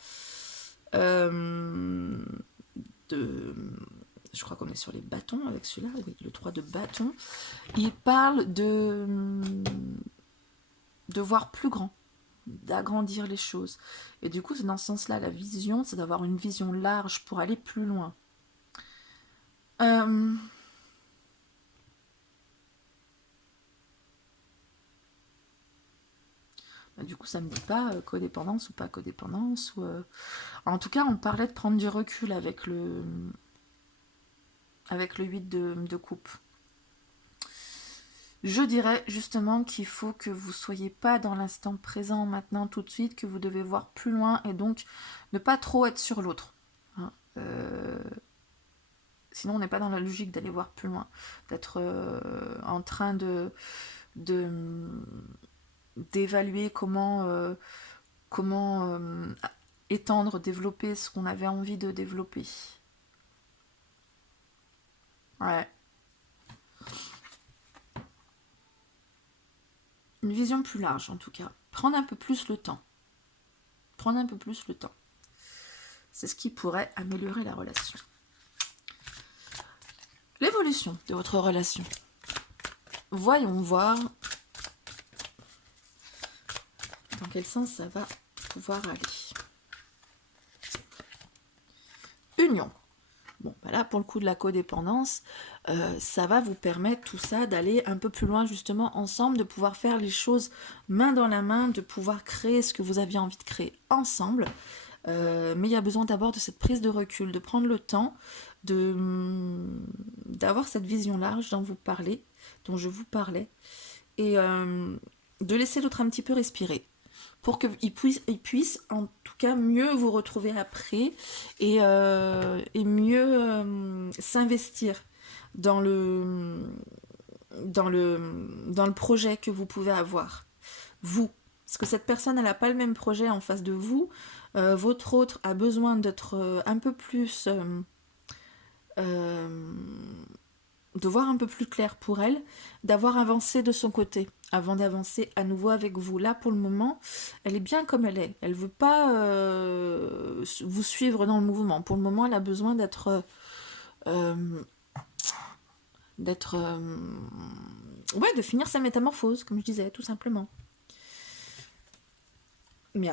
je crois qu'on est sur les bâtons avec celui-là, oui, le 3 de bâton, il parle de voir plus grand, d'agrandir les choses. Et du coup, c'est dans ce sens-là, la vision, c'est d'avoir une vision large pour aller plus loin. Du coup, ça ne me dit pas codépendance ou pas codépendance. En tout cas, on parlait de prendre du recul avec le 8 de coupe. Je dirais justement qu'il faut que vous ne soyez pas dans l'instant présent maintenant tout de suite, que vous devez voir plus loin et donc ne pas trop être sur l'autre. Hein. Sinon, on n'est pas dans la logique d'aller voir plus loin, d'être en train d'évaluer comment étendre, développer ce qu'on avait envie de développer. Ouais. Une vision plus large en tout cas. Prendre un peu plus le temps. Prendre un peu plus le temps. C'est ce qui pourrait améliorer la relation. L'évolution de votre relation. Voyons voir dans quel sens ça va pouvoir aller. Union. Bon, bah là, pour le coup de la codépendance, ça va vous permettre tout ça d'aller un peu plus loin justement ensemble, de pouvoir faire les choses main dans la main, de pouvoir créer ce que vous aviez envie de créer ensemble. Mais il y a besoin d'abord de cette prise de recul, de prendre le temps d'avoir cette vision large dont je vous parlais, et de laisser l'autre un petit peu respirer, pour qu'il puisse en tout cas mieux vous retrouver après et mieux s'investir dans le projet que vous pouvez avoir, vous. Parce que cette personne, elle n'a pas le même projet en face de vous. Votre autre a besoin d'être un peu plus... de voir un peu plus clair pour elle, d'avoir avancé de son côté, avant d'avancer à nouveau avec vous. Là, pour le moment, elle est bien comme elle est. Elle ne veut pas vous suivre dans le mouvement. Pour le moment, elle a besoin d'être... de finir sa métamorphose, comme je disais, tout simplement. Mais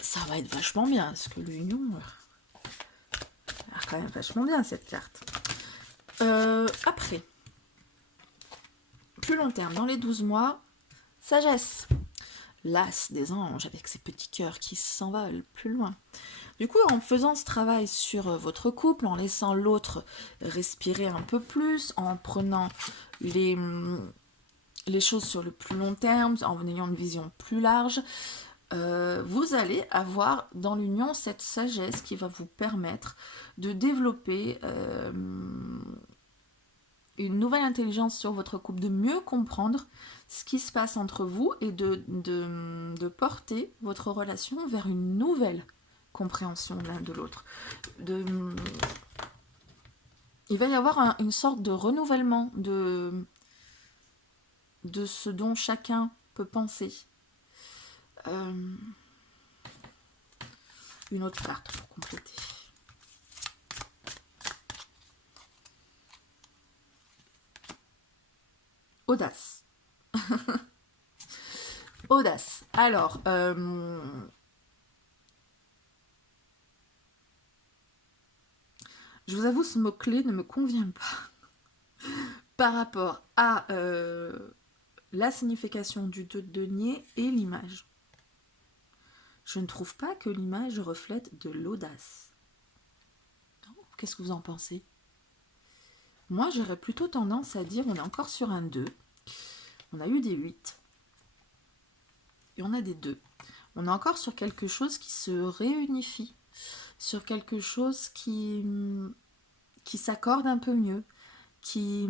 ça va être vachement bien, parce que l'union... quand même vachement bien, cette carte. Après, plus long terme, dans les 12 mois, sagesse. L'as des anges avec ses petits cœurs qui s'envolent plus loin. Du coup, en faisant ce travail sur votre couple, en laissant l'autre respirer un peu plus, en prenant les choses sur le plus long terme, en ayant une vision plus large, vous allez avoir dans l'union cette sagesse qui va vous permettre de développer une nouvelle intelligence sur votre couple, de mieux comprendre ce qui se passe entre vous et de porter votre relation vers une nouvelle compréhension l'un de l'autre. Il va y avoir une sorte de renouvellement de ce dont chacun peut penser. Une autre carte pour compléter. Audace. Audace. Alors, je vous avoue, ce mot-clé ne me convient pas par rapport à la signification du 2 de denier et l'image. Je ne trouve pas que l'image reflète de l'audace. Qu'est-ce que vous en pensez? Moi, j'aurais plutôt tendance à dire, on est encore sur un 2. On a eu des 8. Et on a des 2. On est encore sur quelque chose qui se réunifie. Sur quelque chose qui s'accorde un peu mieux. Qui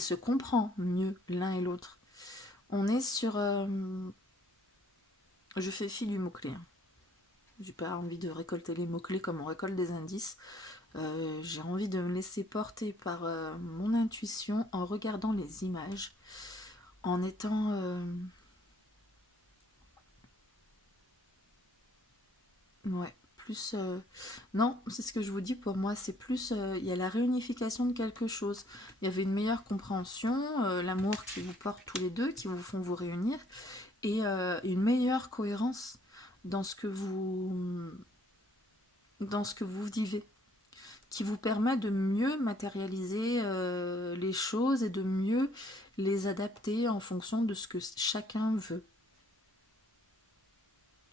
se comprend mieux l'un et l'autre. On est sur... je fais fi du mot-clé. J'ai pas envie de récolter les mots-clés comme on récolte des indices. J'ai envie de me laisser porter par mon intuition en regardant les images, en étant... ouais, plus... non, c'est ce que je vous dis, pour moi, c'est plus... il y a la réunification de quelque chose. Il y avait une meilleure compréhension, l'amour qui vous porte tous les deux, qui vous font vous réunir, et une meilleure cohérence dans ce que vous vivez, qui vous permet de mieux matérialiser les choses et de mieux les adapter en fonction de ce que chacun veut.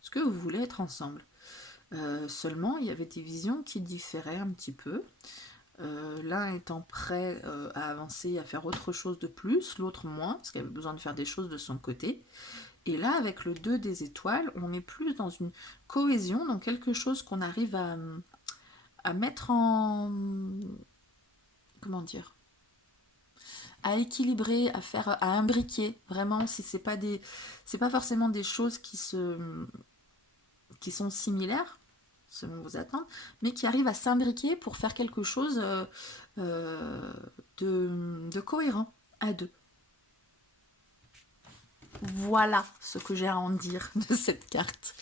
Ce que vous voulez être ensemble. Seulement, il y avait des visions qui différaient un petit peu. L'un étant prêt à avancer, à faire autre chose de plus, l'autre moins, parce qu'il avait besoin de faire des choses de son côté. Et là, avec le 2 des étoiles, on est plus dans une cohésion, dans quelque chose qu'on arrive à mettre en... comment dire, à équilibrer, à imbriquer, vraiment, si c'est pas forcément des choses qui sont similaires, selon vos attentes, mais qui arrivent à s'imbriquer pour faire quelque chose de cohérent à deux. Voilà ce que j'ai à en dire de cette carte.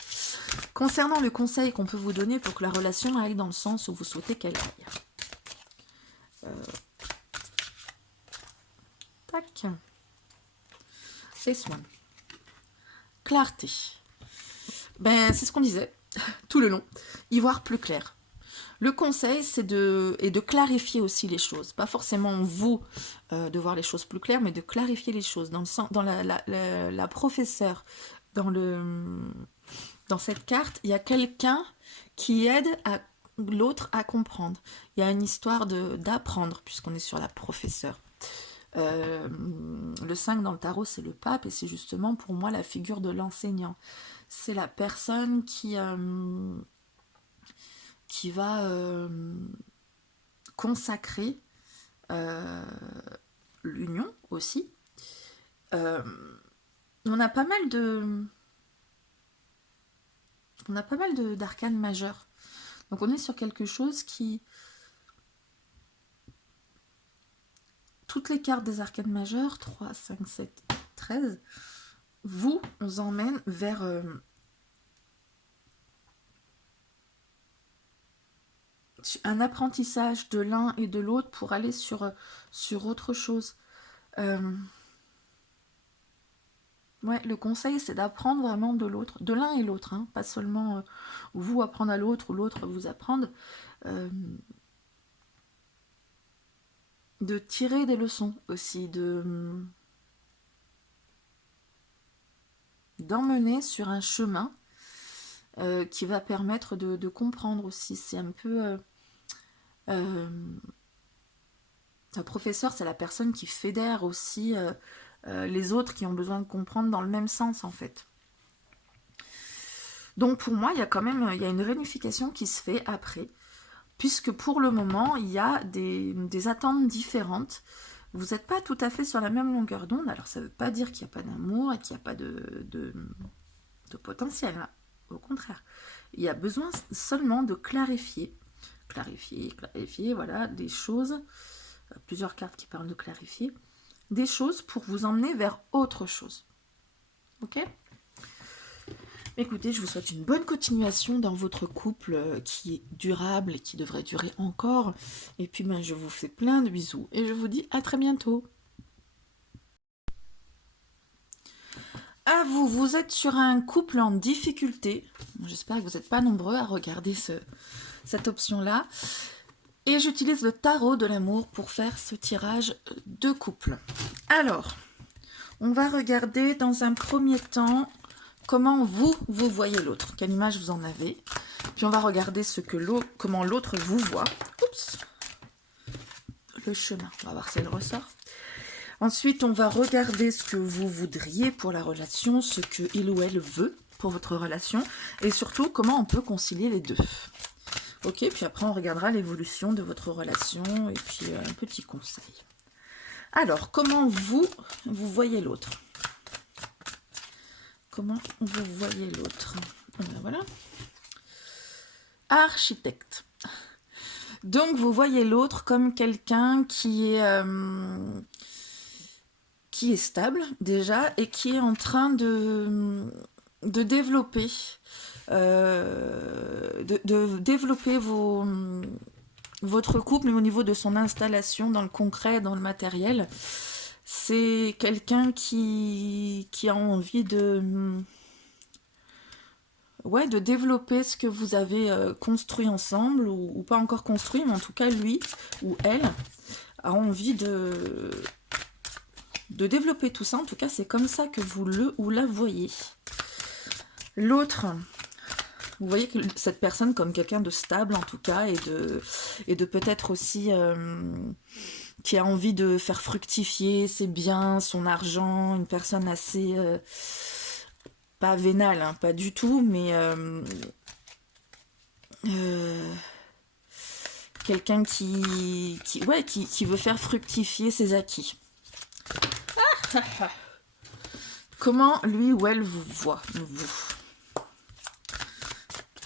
Concernant le conseil qu'on peut vous donner pour que la relation aille dans le sens où vous souhaitez qu'elle aille. Tac. Et soin. Clarté. Ben, c'est ce qu'on disait tout le long. Y voir plus clair. Le conseil, c'est de clarifier aussi les choses. Pas forcément vous de voir les choses plus claires, mais de clarifier les choses. Dans la professeure, dans cette carte, il y a quelqu'un qui aide l'autre à comprendre. Il y a une histoire d'apprendre, puisqu'on est sur la professeure. Le 5 dans le tarot, c'est le pape, et c'est justement pour moi la figure de l'enseignant. C'est la personne qui va consacrer l'union aussi. On a pas mal d'arcanes majeures. Donc on est sur quelque chose qui... Toutes les cartes des arcanes majeures, 3, 5, 7, 13, vous emmènent vers... un apprentissage de l'un et de l'autre pour aller sur autre chose. Ouais, le conseil, c'est d'apprendre vraiment de l'autre, de l'un et l'autre, hein, pas seulement vous apprendre à l'autre ou l'autre vous apprendre. De tirer des leçons aussi, d'emmener sur un chemin qui va permettre de comprendre aussi. C'est un peu... la professeure, c'est la personne qui fédère aussi les autres qui ont besoin de comprendre dans le même sens, en fait. Donc pour moi, il y a une réunification qui se fait après. puisque pour le moment, il y a des attentes différentes. Vous n'êtes pas tout à fait sur la même longueur d'onde. Alors, ça ne veut pas dire qu'il n'y a pas d'amour et qu'il n'y a pas de potentiel. Hein. Au contraire. Il y a besoin seulement de clarifier. Clarifier, voilà, des choses. Plusieurs cartes qui parlent de clarifier. Des choses pour vous emmener vers autre chose. Ok ? Écoutez, je vous souhaite une bonne continuation dans votre couple qui est durable et qui devrait durer encore. Et puis, je vous fais plein de bisous et je vous dis à très bientôt. À vous, vous êtes sur un couple en difficulté. J'espère que vous n'êtes pas nombreux à regarder cette option-là. Et j'utilise le tarot de l'amour pour faire ce tirage de couple. Alors, on va regarder dans un premier temps comment vous voyez l'autre. Quelle image vous en avez. Puis on va regarder comment l'autre vous voit. Oups. Le chemin. On va voir si elle ressort. Ensuite, on va regarder ce que vous voudriez pour la relation, ce qu'il ou elle veut pour votre relation. Et surtout, comment on peut concilier les deux. Ok, puis après, on regardera l'évolution de votre relation et puis un petit conseil. Alors, comment vous voyez l'autre? Comment vous voyez l'autre? Voilà. Architecte. Donc, vous voyez l'autre comme quelqu'un qui est stable, déjà, et qui est en train de développer, développer votre couple au niveau de son installation dans le concret, dans le matériel. C'est quelqu'un qui a envie de développer ce que vous avez construit ensemble, ou pas encore construit, mais en tout cas, lui ou elle a envie de développer tout ça. En tout cas, c'est comme ça que vous le ou la voyez. L'autre, vous voyez que cette personne comme quelqu'un de stable, en tout cas, et de peut-être aussi... qui a envie de faire fructifier ses biens, son argent, une personne assez... pas vénale, hein, pas du tout, mais... quelqu'un qui veut faire fructifier ses acquis. Comment lui ou elle vous voit, vous?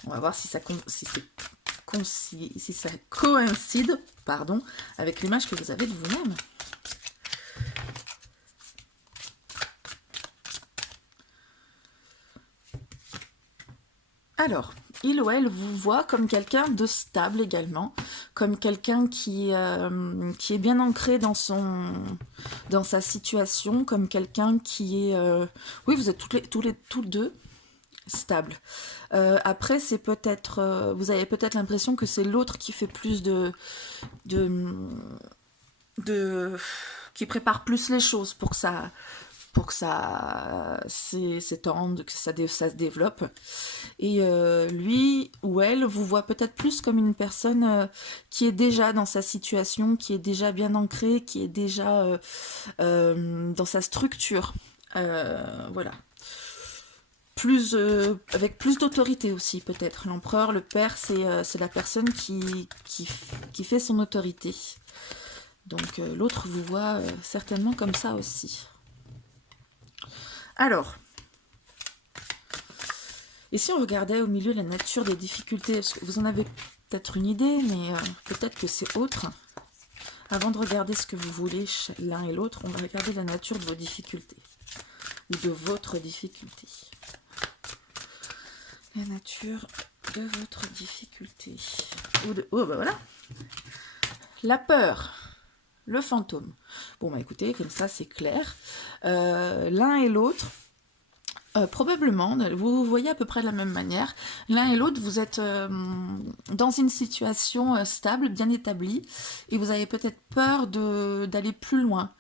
On va voir si ça coïncide, pardon, avec l'image que vous avez de vous-même. Alors, il ou elle vous voit comme quelqu'un de stable également, comme quelqu'un qui est bien ancré dans sa situation, comme quelqu'un qui est... oui, vous êtes tous deux stable. Après, c'est peut-être... vous avez peut-être l'impression que c'est l'autre qui fait plus qui prépare plus les choses pour que ça s'étende, que ça se développe. Et lui ou elle vous voit peut-être plus comme une personne qui est déjà dans sa situation, qui est déjà bien ancrée, qui est déjà dans sa structure. Voilà. Avec plus d'autorité aussi, peut-être. L'empereur, le père, c'est la personne qui fait son autorité. Donc l'autre vous voit certainement comme ça aussi. Alors, et si on regardait au milieu la nature des difficultés, parce que vous en avez peut-être une idée, mais peut-être que c'est autre. Avant de regarder ce que vous voulez l'un et l'autre, on va regarder la nature de vos difficultés, ou de votre difficulté. La nature de votre difficulté. Oh, bah voilà. La peur. Le fantôme. Bon, bah écoutez, comme ça, c'est clair. L'un et l'autre, probablement, vous vous voyez à peu près de la même manière. L'un et l'autre, vous êtes dans une situation stable, bien établie, et vous avez peut-être peur d'aller plus loin,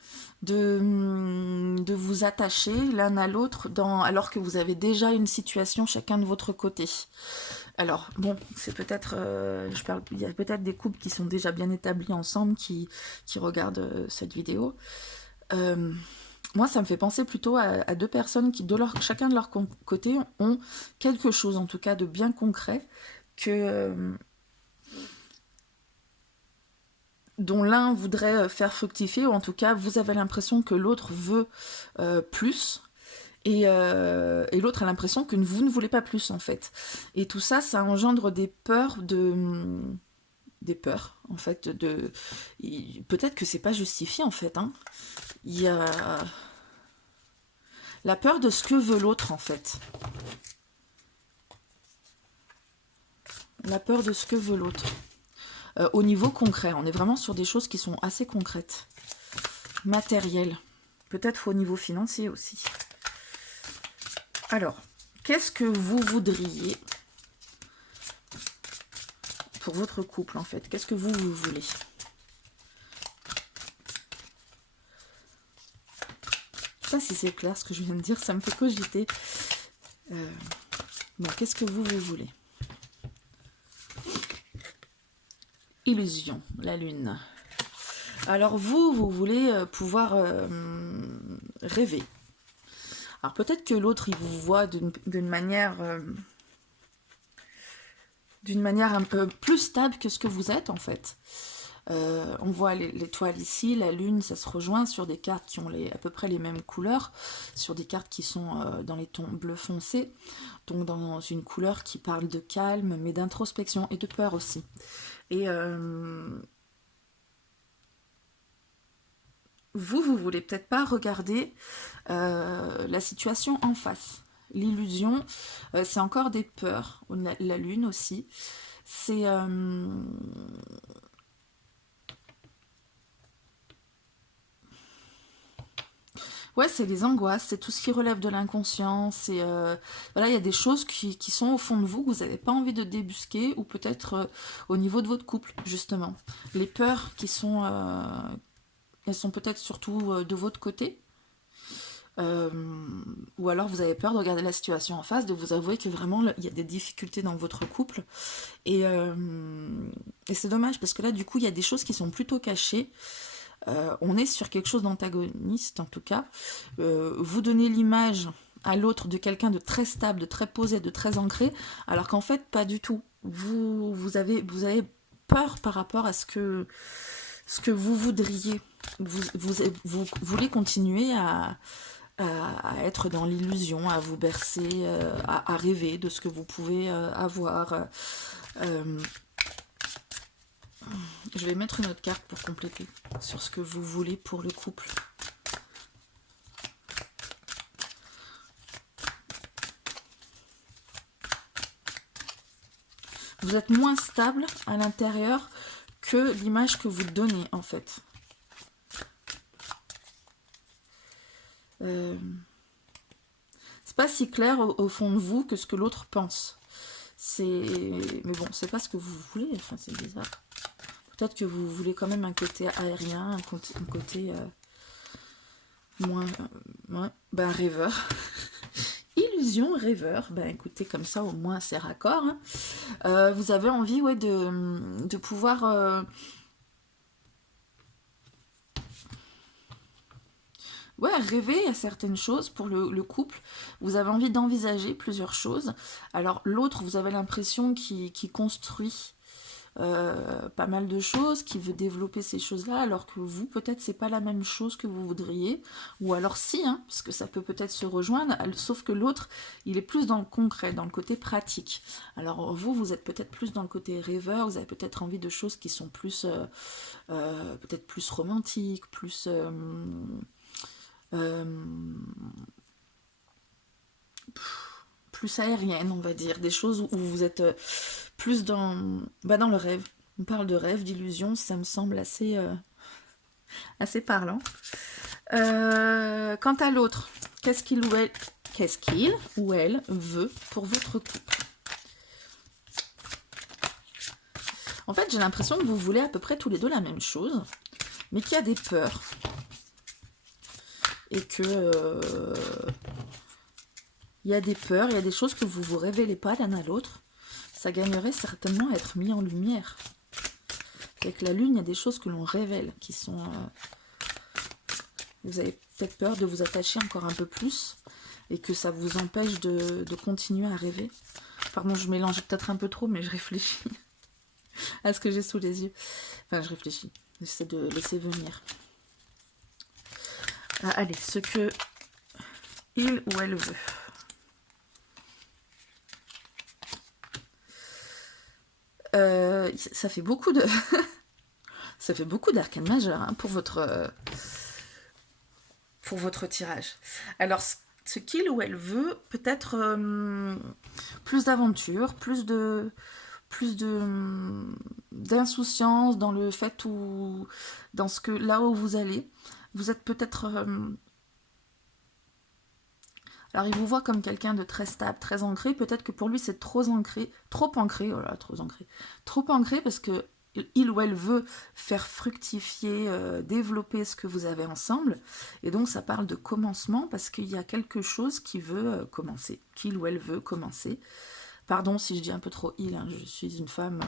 de vous attacher l'un à l'autre, alors que vous avez déjà une situation chacun de votre côté. Alors, bon, c'est peut-être, il y a peut-être des couples qui sont déjà bien établis ensemble, qui regardent cette vidéo. Moi, ça me fait penser plutôt à deux personnes qui, chacun de leur côté, ont quelque chose, en tout cas, de bien concret, que dont l'un voudrait faire fructifier, ou en tout cas vous avez l'impression que l'autre veut plus, et l'autre a l'impression que vous ne voulez pas plus en fait. Et tout ça, ça engendre des peurs en fait, peut-être que c'est pas justifié en fait, hein. Il y a la peur de ce que veut l'autre en fait. La peur de ce que veut l'autre. Au niveau concret, on est vraiment sur des choses qui sont assez concrètes. Matérielles. Peut-être au niveau financier aussi. Alors, qu'est-ce que vous voudriez pour votre couple en fait? Qu'est-ce que vous voulez? Je sais pas si c'est clair ce que je viens de dire, ça me fait cogiter. Bon, qu'est-ce que vous voulez? Illusion, la lune. Alors vous voulez pouvoir rêver. Alors peut-être que l'autre, il vous voit d'une manière un peu plus stable que ce que vous êtes en fait. On voit l'étoile ici, la lune, ça se rejoint sur des cartes qui ont à peu près les mêmes couleurs, sur des cartes qui sont dans les tons bleu foncé, donc dans une couleur qui parle de calme, mais d'introspection et de peur aussi. Et vous voulez peut-être pas regarder la situation en face. L'illusion, c'est encore des peurs. La lune aussi. C'est... ouais, c'est les angoisses, c'est tout ce qui relève de l'inconscient. C'est voilà, il y a des choses qui sont au fond de vous que vous n'avez pas envie de débusquer, ou peut-être au niveau de votre couple, justement. Les peurs qui sont... elles sont peut-être surtout de votre côté. Ou alors vous avez peur de regarder la situation en face, de vous avouer que vraiment il y a des difficultés dans votre couple. Et c'est dommage parce que là, du coup, il y a des choses qui sont plutôt cachées. On est sur quelque chose d'antagoniste en tout cas. Vous donnez l'image à l'autre de quelqu'un de très stable, de très posé, de très ancré, alors qu'en fait, pas du tout. Vous avez peur par rapport à ce que vous voudriez. Vous voulez continuer à être dans l'illusion, à vous bercer, à rêver de ce que vous pouvez avoir. Je vais mettre une autre carte pour compléter sur ce que vous voulez pour le couple. Vous êtes moins stable à l'intérieur que l'image que vous donnez en fait. C'est pas si clair au fond de vous que ce que l'autre pense. Mais bon, c'est pas ce que vous voulez, enfin c'est bizarre. Peut-être que vous voulez quand même un côté aérien, un côté moins rêveur. Illusion, rêveur. Ben écoutez, comme ça au moins c'est raccord. Hein. Vous avez envie de pouvoir... rêver à certaines choses pour le couple. Vous avez envie d'envisager plusieurs choses. Alors l'autre, vous avez l'impression qu'il construit pas mal de choses, qui veut développer ces choses-là, alors que vous, peut-être, c'est pas la même chose que vous voudriez. Ou alors si, hein, parce que ça peut peut-être se rejoindre, sauf que l'autre, il est plus dans le concret, dans le côté pratique. Alors vous êtes peut-être plus dans le côté rêveur, vous avez peut-être envie de choses qui sont plus, peut-être plus romantiques, plus... plus aérienne, on va dire, des choses où vous êtes plus dans le rêve. On parle de rêve, d'illusion, ça me semble assez parlant. Quant à l'autre, qu'est-ce qu'il ou elle veut pour votre couple? En fait, j'ai l'impression que vous voulez à peu près tous les deux la même chose, mais qu'il y a des peurs. Et que il y a des peurs, il y a des choses que vous ne vous révélez pas l'un à l'autre. Ça gagnerait certainement à être mis en lumière. Avec la lune, il y a des choses que l'on révèle, qui sont... vous avez peut-être peur de vous attacher encore un peu plus, et que ça vous empêche de continuer à rêver. Pardon, je mélange peut-être un peu trop, mais je réfléchis à ce que j'ai sous les yeux. Enfin, je réfléchis. J'essaie de laisser venir. Allez, ce que il ou elle veut. Ça fait beaucoup de... ça fait beaucoup d'arcanes majeures hein, pour votre tirage. Alors, ce qu'il ou elle veut, peut-être plus d'aventure, plus d'insouciance dans le fait où dans ce que là où vous allez. Vous êtes peut-être... alors il vous voit comme quelqu'un de très stable, très ancré. Peut-être que pour lui c'est trop ancré, trop ancré parce que il ou elle veut faire fructifier, développer ce que vous avez ensemble. Et donc ça parle de commencement parce qu'il y a quelque chose qui veut commencer, qu'il ou elle veut commencer. Pardon si je dis un peu trop il, hein, je suis une femme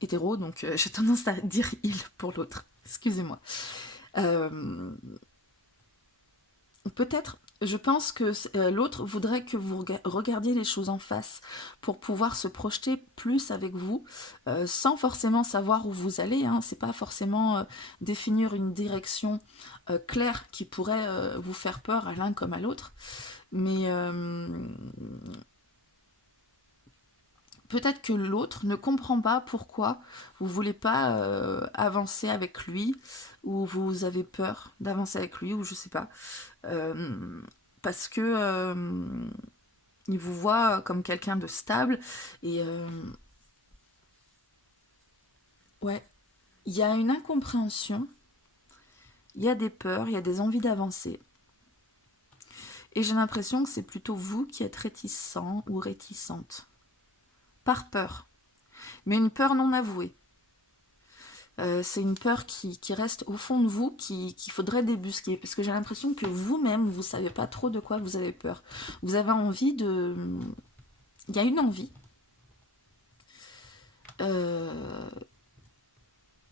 hétéro, donc j'ai tendance à dire il pour l'autre. Excusez-moi. Peut-être, je pense que l'autre voudrait que vous regardiez les choses en face pour pouvoir se projeter plus avec vous, sans forcément savoir où vous allez. Hein. C'est pas forcément définir une direction claire qui pourrait vous faire peur à l'un comme à l'autre, mais peut-être que l'autre ne comprend pas pourquoi vous ne voulez pas avancer avec lui, ou vous avez peur d'avancer avec lui, ou je sais pas. Parce que il vous voit comme quelqu'un de stable, et ouais, il y a une incompréhension, il y a des peurs, il y a des envies d'avancer. Et j'ai l'impression que c'est plutôt vous qui êtes réticent ou réticente. Par peur. Mais une peur non avouée. C'est une peur qui reste au fond de vous, qu'il faudrait débusquer. Parce que j'ai l'impression que vous-même, vous ne savez pas trop de quoi vous avez peur. Vous avez envie de... Il y a une envie.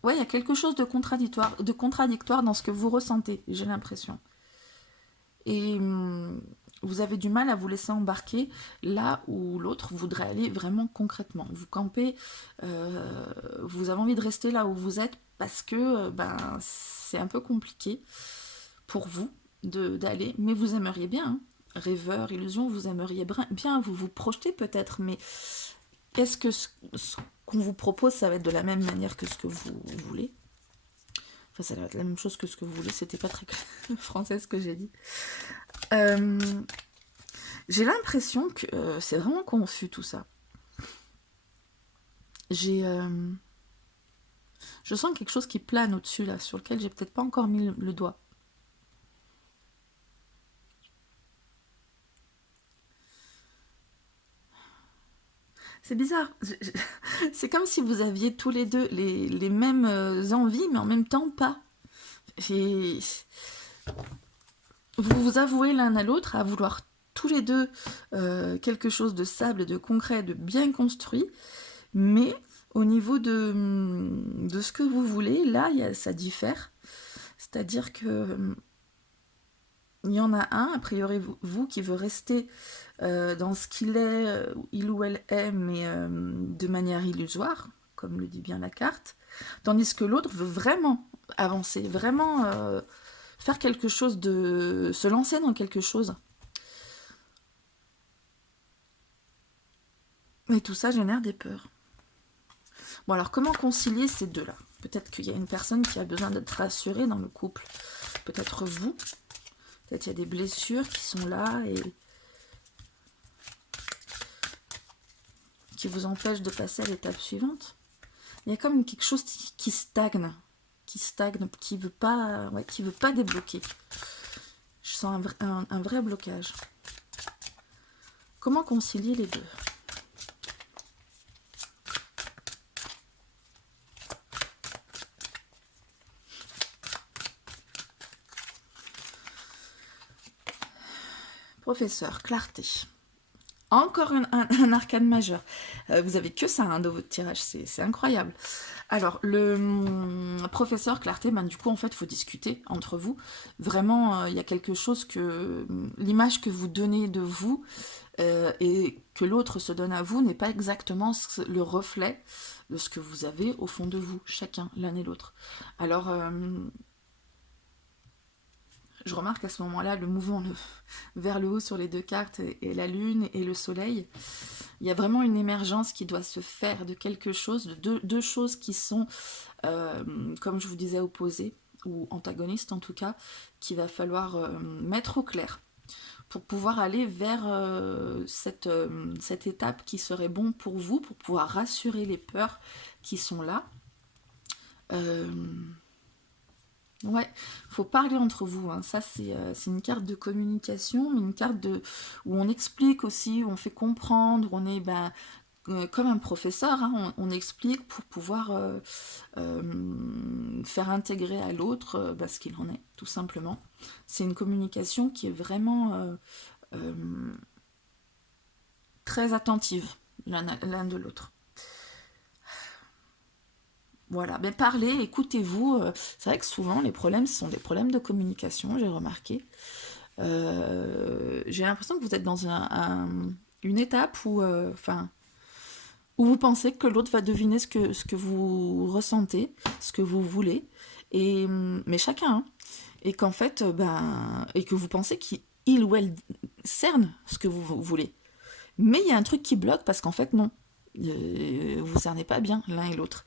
Ouais, il y a quelque chose de contradictoire dans ce que vous ressentez, j'ai l'impression. Et vous avez du mal à vous laisser embarquer là où l'autre voudrait aller vraiment concrètement. Vous campez, vous avez envie de rester là où vous êtes parce que c'est un peu compliqué pour vous d'aller, mais vous aimeriez bien. Hein. Rêveur, illusion, vous aimeriez bien, vous vous projetez peut-être, mais est-ce que ce qu'on vous propose, ça va être de la même manière que ce que vous voulez? Enfin, ça va être la même chose que ce que vous voulez, c'était pas très français ce que j'ai dit. J'ai l'impression que c'est vraiment confus tout ça. Je sens quelque chose qui plane au-dessus là, sur lequel j'ai peut-être pas encore mis le doigt. C'est bizarre. C'est comme si vous aviez tous les deux les mêmes envies, mais en même temps pas. Et vous vous avouez l'un à l'autre à vouloir tous les deux quelque chose de stable, de concret, de bien construit, mais au niveau de ce que vous voulez, là, ça diffère. C'est-à-dire que il y en a un, a priori vous, qui veut rester dans ce qu'il est, il ou elle est, mais de manière illusoire, comme le dit bien la carte, tandis que l'autre veut vraiment avancer, vraiment faire quelque chose, se lancer dans quelque chose. Et tout ça génère des peurs. Bon, alors comment concilier ces deux-là? Peut-être qu'il y a une personne qui a besoin d'être rassurée dans le couple. Peut-être vous. Peut-être qu'il y a des blessures qui sont là et qui vous empêchent de passer à l'étape suivante. Il y a comme quelque chose qui stagne, qui veut pas débloquer. Je sens un vrai blocage. Comment concilier les deux? Professeur, clarté. Encore un arcane majeur. Vous avez que ça hein, dans votre tirage, c'est incroyable. Alors, le professeur clarté, ben, du coup, en fait, il faut discuter entre vous. Vraiment, il y a quelque chose que... L'image que vous donnez de vous et que l'autre se donne à vous n'est pas exactement le reflet de ce que vous avez au fond de vous, chacun, l'un et l'autre. Alors, je remarque à ce moment-là le mouvement vers le haut sur les deux cartes et la lune et le soleil. Il y a vraiment une émergence qui doit se faire de quelque chose, de deux choses qui sont, comme je vous disais, opposées, ou antagonistes en tout cas, qu'il va falloir mettre au clair pour pouvoir aller vers cette étape qui serait bon pour vous, pour pouvoir rassurer les peurs qui sont là. Ouais, faut parler entre vous, hein. Ça c'est une carte de communication, mais une carte où on explique aussi, où on fait comprendre, où on est comme un professeur, hein, on explique pour pouvoir faire intégrer à l'autre ce qu'il en est, tout simplement. C'est une communication qui est vraiment très attentive l'un de l'autre. Voilà, mais parlez, écoutez-vous. C'est vrai que souvent, les problèmes, ce sont des problèmes de communication, j'ai remarqué. J'ai l'impression que vous êtes dans une étape où vous pensez que l'autre va deviner ce que vous ressentez, ce que vous voulez, mais chacun, hein. Et qu'en fait, et que vous pensez qu'il ou elle cerne ce que vous voulez. Mais il y a un truc qui bloque parce qu'en fait, non. Vous cernez pas bien l'un et l'autre.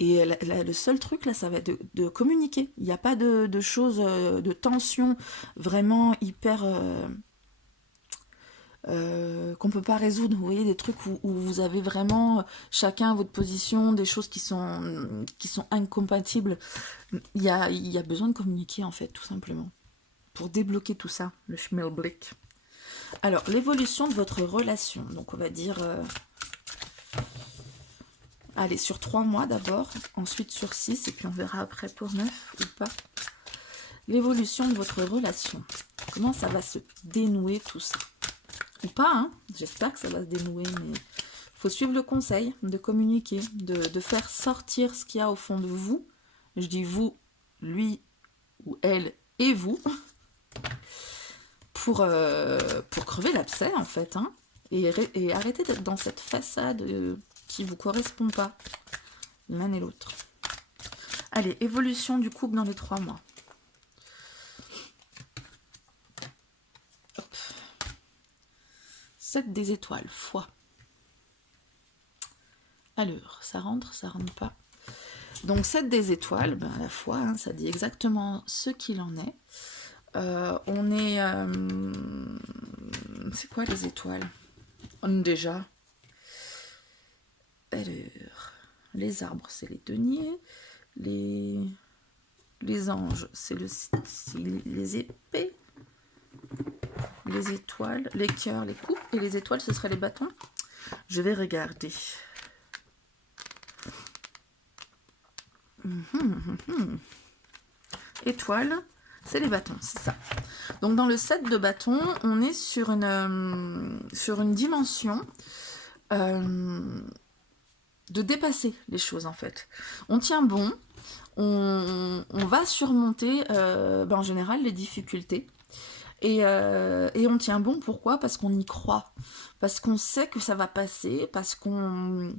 Et le seul truc, là, ça va être de communiquer. Il n'y a pas de choses, de tension vraiment hyper... qu'on peut pas résoudre. Vous voyez, des trucs où vous avez vraiment chacun à votre position, des choses qui sont incompatibles. Il y a besoin de communiquer, en fait, tout simplement. Pour débloquer tout ça, le Schmelblick. Alors, l'évolution de votre relation. Donc, on va dire... Allez, sur 3 mois d'abord, ensuite sur 6, et puis on verra après pour 9 ou pas. L'évolution de votre relation. Comment ça va se dénouer tout ça? Ou pas, hein? J'espère que ça va se dénouer, mais il faut suivre le conseil de communiquer, de faire sortir ce qu'il y a au fond de vous. Je dis vous, lui ou elle et vous, pour crever l'abcès en fait, hein, et arrêter d'être dans cette façade qui vous correspond pas, l'un et l'autre. Allez, évolution du couple dans les 3 mois. Hop. 7 des étoiles, foi. Alors, ça rentre pas. Donc 7 des étoiles, la foi, hein, ça dit exactement ce qu'il en est. On est... c'est quoi les étoiles? Déjà. Alors, les arbres, c'est les deniers. Les anges, c'est les épées. Les étoiles, les cœurs, les coupes. Et les étoiles, ce seraient les bâtons. Je vais regarder. Étoiles, c'est les bâtons, c'est ça. Donc dans le set de bâtons, on est sur une dimension de dépasser les choses en fait. On tient bon, on va surmonter en général les difficultés. Et on tient bon, pourquoi? Parce qu'on y croit. Parce qu'on sait que ça va passer, parce qu'on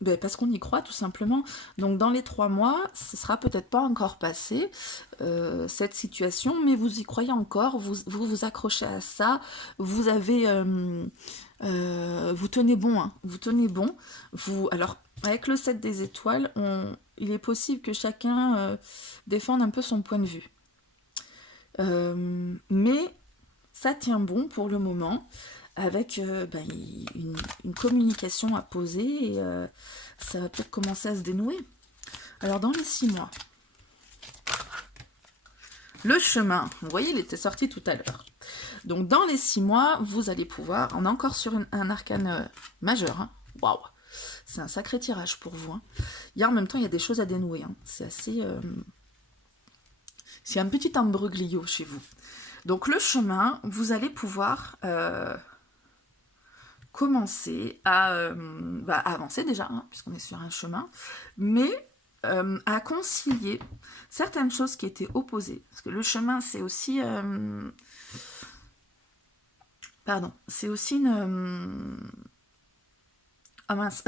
y croit tout simplement. Donc dans les 3 mois, ce sera peut-être pas encore passé, cette situation, mais vous y croyez encore, vous accrochez à ça, vous avez... vous tenez bon, hein, vous tenez bon. Alors, avec le 7 des étoiles, il est possible que chacun défende un peu son point de vue. Mais ça tient bon pour le moment, avec une communication à poser, et ça va peut-être commencer à se dénouer. Alors dans les 6 mois, le chemin, vous voyez, il était sorti tout à l'heure. Donc dans les 6 mois, vous allez pouvoir, on est encore sur un arcane majeur, hein. Waouh, c'est un sacré tirage pour vous, hein. En même temps, il y a des choses à dénouer, hein. C'est assez... c'est un petit imbroglio chez vous. Donc le chemin, vous allez pouvoir commencer à avancer déjà, hein, puisqu'on est sur un chemin, mais à concilier certaines choses qui étaient opposées. Parce que le chemin, c'est aussi... c'est aussi ah mince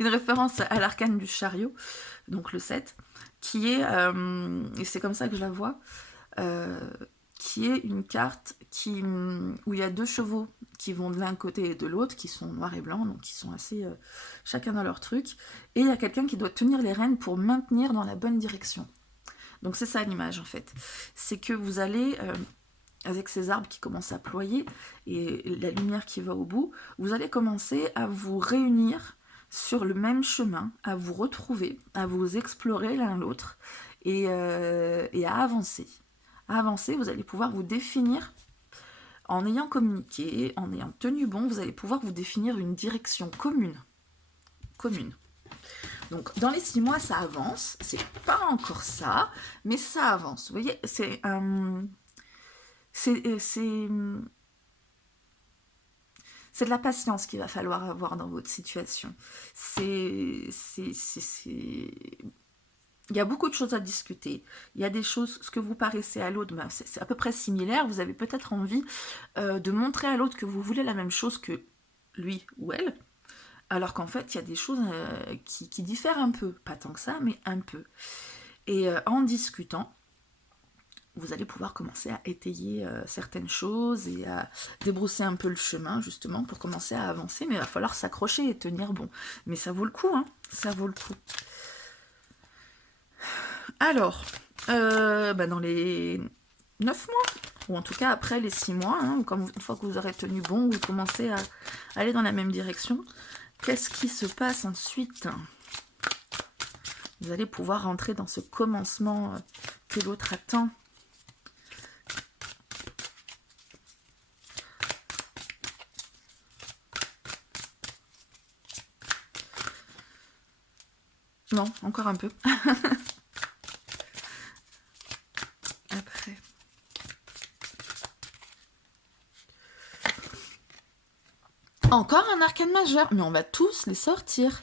une référence à l'arcane du chariot, donc le 7, qui est, et c'est comme ça que je la vois, euh, qui est une carte où il y a 2 chevaux qui vont de l'un côté et de l'autre, qui sont noirs et blancs, donc qui sont assez chacun dans leur truc, et il y a quelqu'un qui doit tenir les rênes pour maintenir dans la bonne direction. Donc c'est ça l'image en fait. C'est que vous allez, avec ces arbres qui commencent à ployer, et la lumière qui va au bout, vous allez commencer à vous réunir sur le même chemin, à vous retrouver, à vous explorer l'un l'autre, et à avancer. À avancer, vous allez pouvoir vous définir, en ayant communiqué, en ayant tenu bon, vous allez pouvoir vous définir une direction commune. Donc dans les 6 mois, ça avance, c'est pas encore ça, mais ça avance. Vous voyez, c'est de la patience qu'il va falloir avoir dans votre situation. Il y a beaucoup de choses à discuter. Il y a des choses, ce que vous paraissez à l'autre, ben c'est à peu près similaire. Vous avez peut-être envie de montrer à l'autre que vous voulez la même chose que lui ou elle, alors qu'en fait, il y a des choses qui diffèrent un peu. Pas tant que ça, mais un peu. Et en discutant, vous allez pouvoir commencer à étayer certaines choses et à débrousser un peu le chemin, justement, pour commencer à avancer. Mais il va falloir s'accrocher et tenir bon. Mais ça vaut le coup, hein. Ça vaut le coup. Alors, dans les 9 mois, ou en tout cas après les 6 mois, hein, une fois que vous aurez tenu bon, vous commencez à aller dans la même direction, qu'est-ce qui se passe ensuite? Vous allez pouvoir rentrer dans ce commencement que l'autre attend. Non, encore un peu. Après. Encore un arcane majeur, mais on va tous les sortir.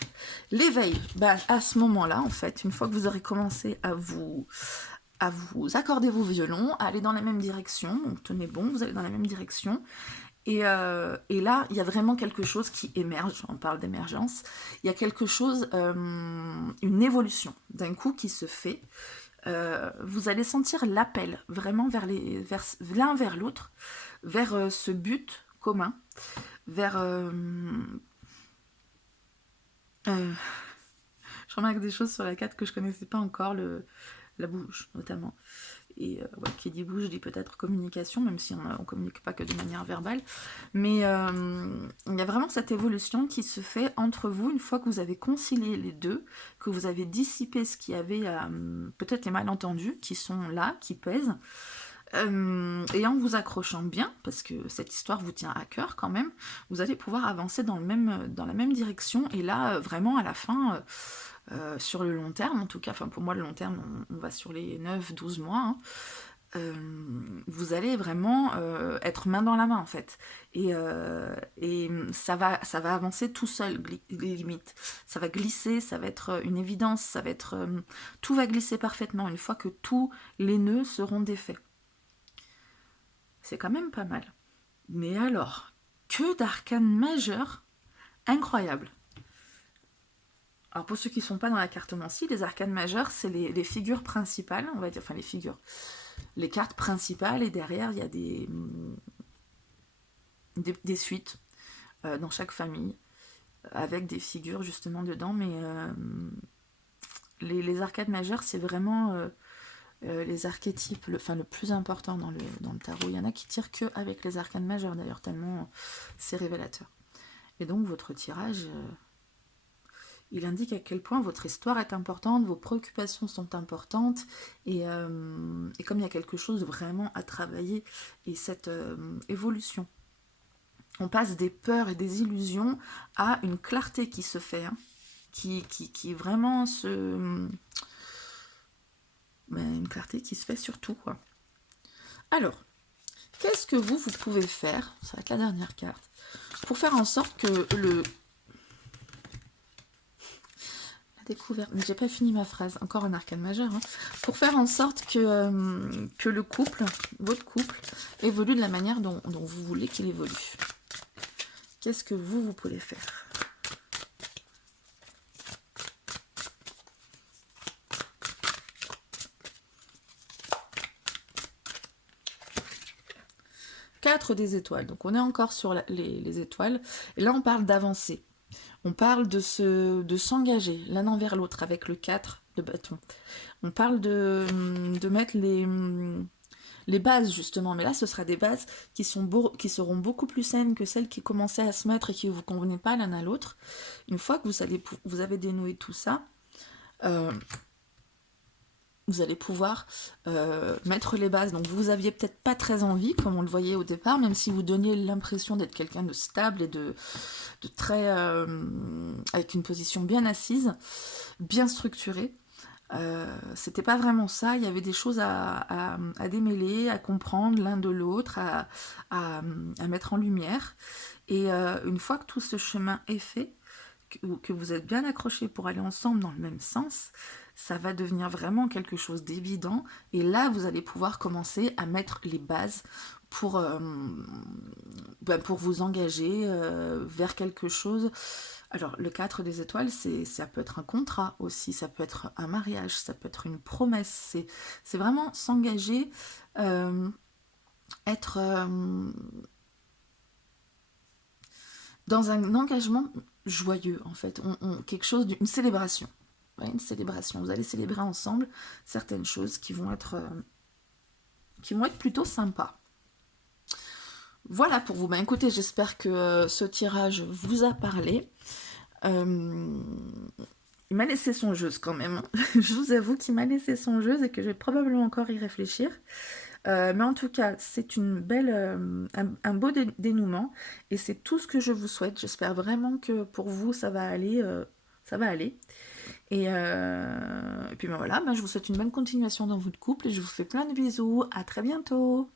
L'éveil, à ce moment-là, en fait, une fois que vous aurez commencé à vous accorder vos violons, à aller dans la même direction, donc tenez bon, vous allez dans la même direction, et là, il y a vraiment quelque chose qui émerge, on parle d'émergence, il y a quelque chose, une évolution d'un coup qui se fait. Vous allez sentir l'appel vraiment vers l'un vers l'autre, vers ce but commun, vers... je remarque des choses sur la carte que je connaissais pas encore, la bouche notamment. Et qui dit bouche dit peut-être communication, même si on communique pas que de manière verbale. Mais il y a vraiment cette évolution qui se fait entre vous une fois que vous avez concilié les deux, que vous avez dissipé ce qu'il y avait, peut-être les malentendus qui sont là, qui pèsent. Et en vous accrochant bien, parce que cette histoire vous tient à cœur quand même, vous allez pouvoir avancer dans la même direction. Et là, vraiment à la fin, sur le long terme, en tout cas, pour moi le long terme, on va sur les 9-12 mois, hein, vous allez vraiment être main dans la main en fait. Et ça va avancer tout seul, limite. Ça va glisser, ça va être une évidence, ça va être... tout va glisser parfaitement une fois que tous les nœuds seront défaits. C'est quand même pas mal. Mais alors, que d'arcanes majeures incroyables. Alors pour ceux qui ne sont pas dans la cartomancie, les arcanes majeures, c'est les figures principales, on va dire, enfin les cartes principales, et derrière il y a des suites dans chaque famille, avec des figures justement dedans, mais les arcanes majeures, c'est vraiment les archétypes, le plus important dans le tarot. Il y en a qui tirent que avec les arcanes majeures d'ailleurs, tellement c'est révélateur. Et donc votre tirage... il indique à quel point votre histoire est importante, vos préoccupations sont importantes, et comme il y a quelque chose vraiment à travailler, et cette évolution. On passe des peurs et des illusions à une clarté qui se fait, hein, qui vraiment une clarté qui se fait sur tout, quoi. Alors, Qu'est-ce que vous pouvez faire, ça va être la dernière carte, pour faire en sorte que la découverte, mais j'ai pas fini ma phrase, encore un arcane majeur, hein, pour faire en sorte que le couple, votre couple, évolue de la manière dont vous voulez qu'il évolue. Qu'est-ce que vous pouvez faire? Des étoiles, donc on est encore sur les étoiles, et là on parle d'avancer, on parle de s'engager l'un envers l'autre avec le 4 de bâton, on parle de mettre les bases justement, mais là ce sera des bases qui seront beaucoup plus saines que celles qui commençaient à se mettre et qui ne vous convenaient pas l'un à l'autre. Une fois que vous avez dénoué tout ça, vous allez pouvoir mettre les bases. Donc vous aviez peut-être pas très envie, comme on le voyait au départ, même si vous donniez l'impression d'être quelqu'un de stable et de très avec une position bien assise, bien structurée. C'était pas vraiment ça, il y avait des choses à démêler, à comprendre l'un de l'autre, à mettre en lumière. Et une fois que tout ce chemin est fait, que vous êtes bien accrochés pour aller ensemble dans le même sens, ça va devenir vraiment quelque chose d'évident. Et là, vous allez pouvoir commencer à mettre les bases pour vous engager vers quelque chose. Alors, le 4 des étoiles, ça peut être un contrat aussi, ça peut être un mariage, ça peut être une promesse. C'est vraiment s'engager, être dans un engagement joyeux, en fait. Quelque chose d'une célébration. Ouais, une célébration. Vous allez célébrer ensemble certaines choses qui vont être plutôt sympas. Voilà pour vous. Ben, écoutez, j'espère que ce tirage vous a parlé. Il m'a laissé songeuse quand même. Je vous avoue qu'il m'a laissé songeuse et que je vais probablement encore y réfléchir. Mais en tout cas, c'est une belle, un beau dénouement et c'est tout ce que je vous souhaite. J'espère vraiment que pour vous, ça va aller. Et puis ben voilà, ben je vous souhaite une bonne continuation dans votre couple et je vous fais plein de bisous. À très bientôt.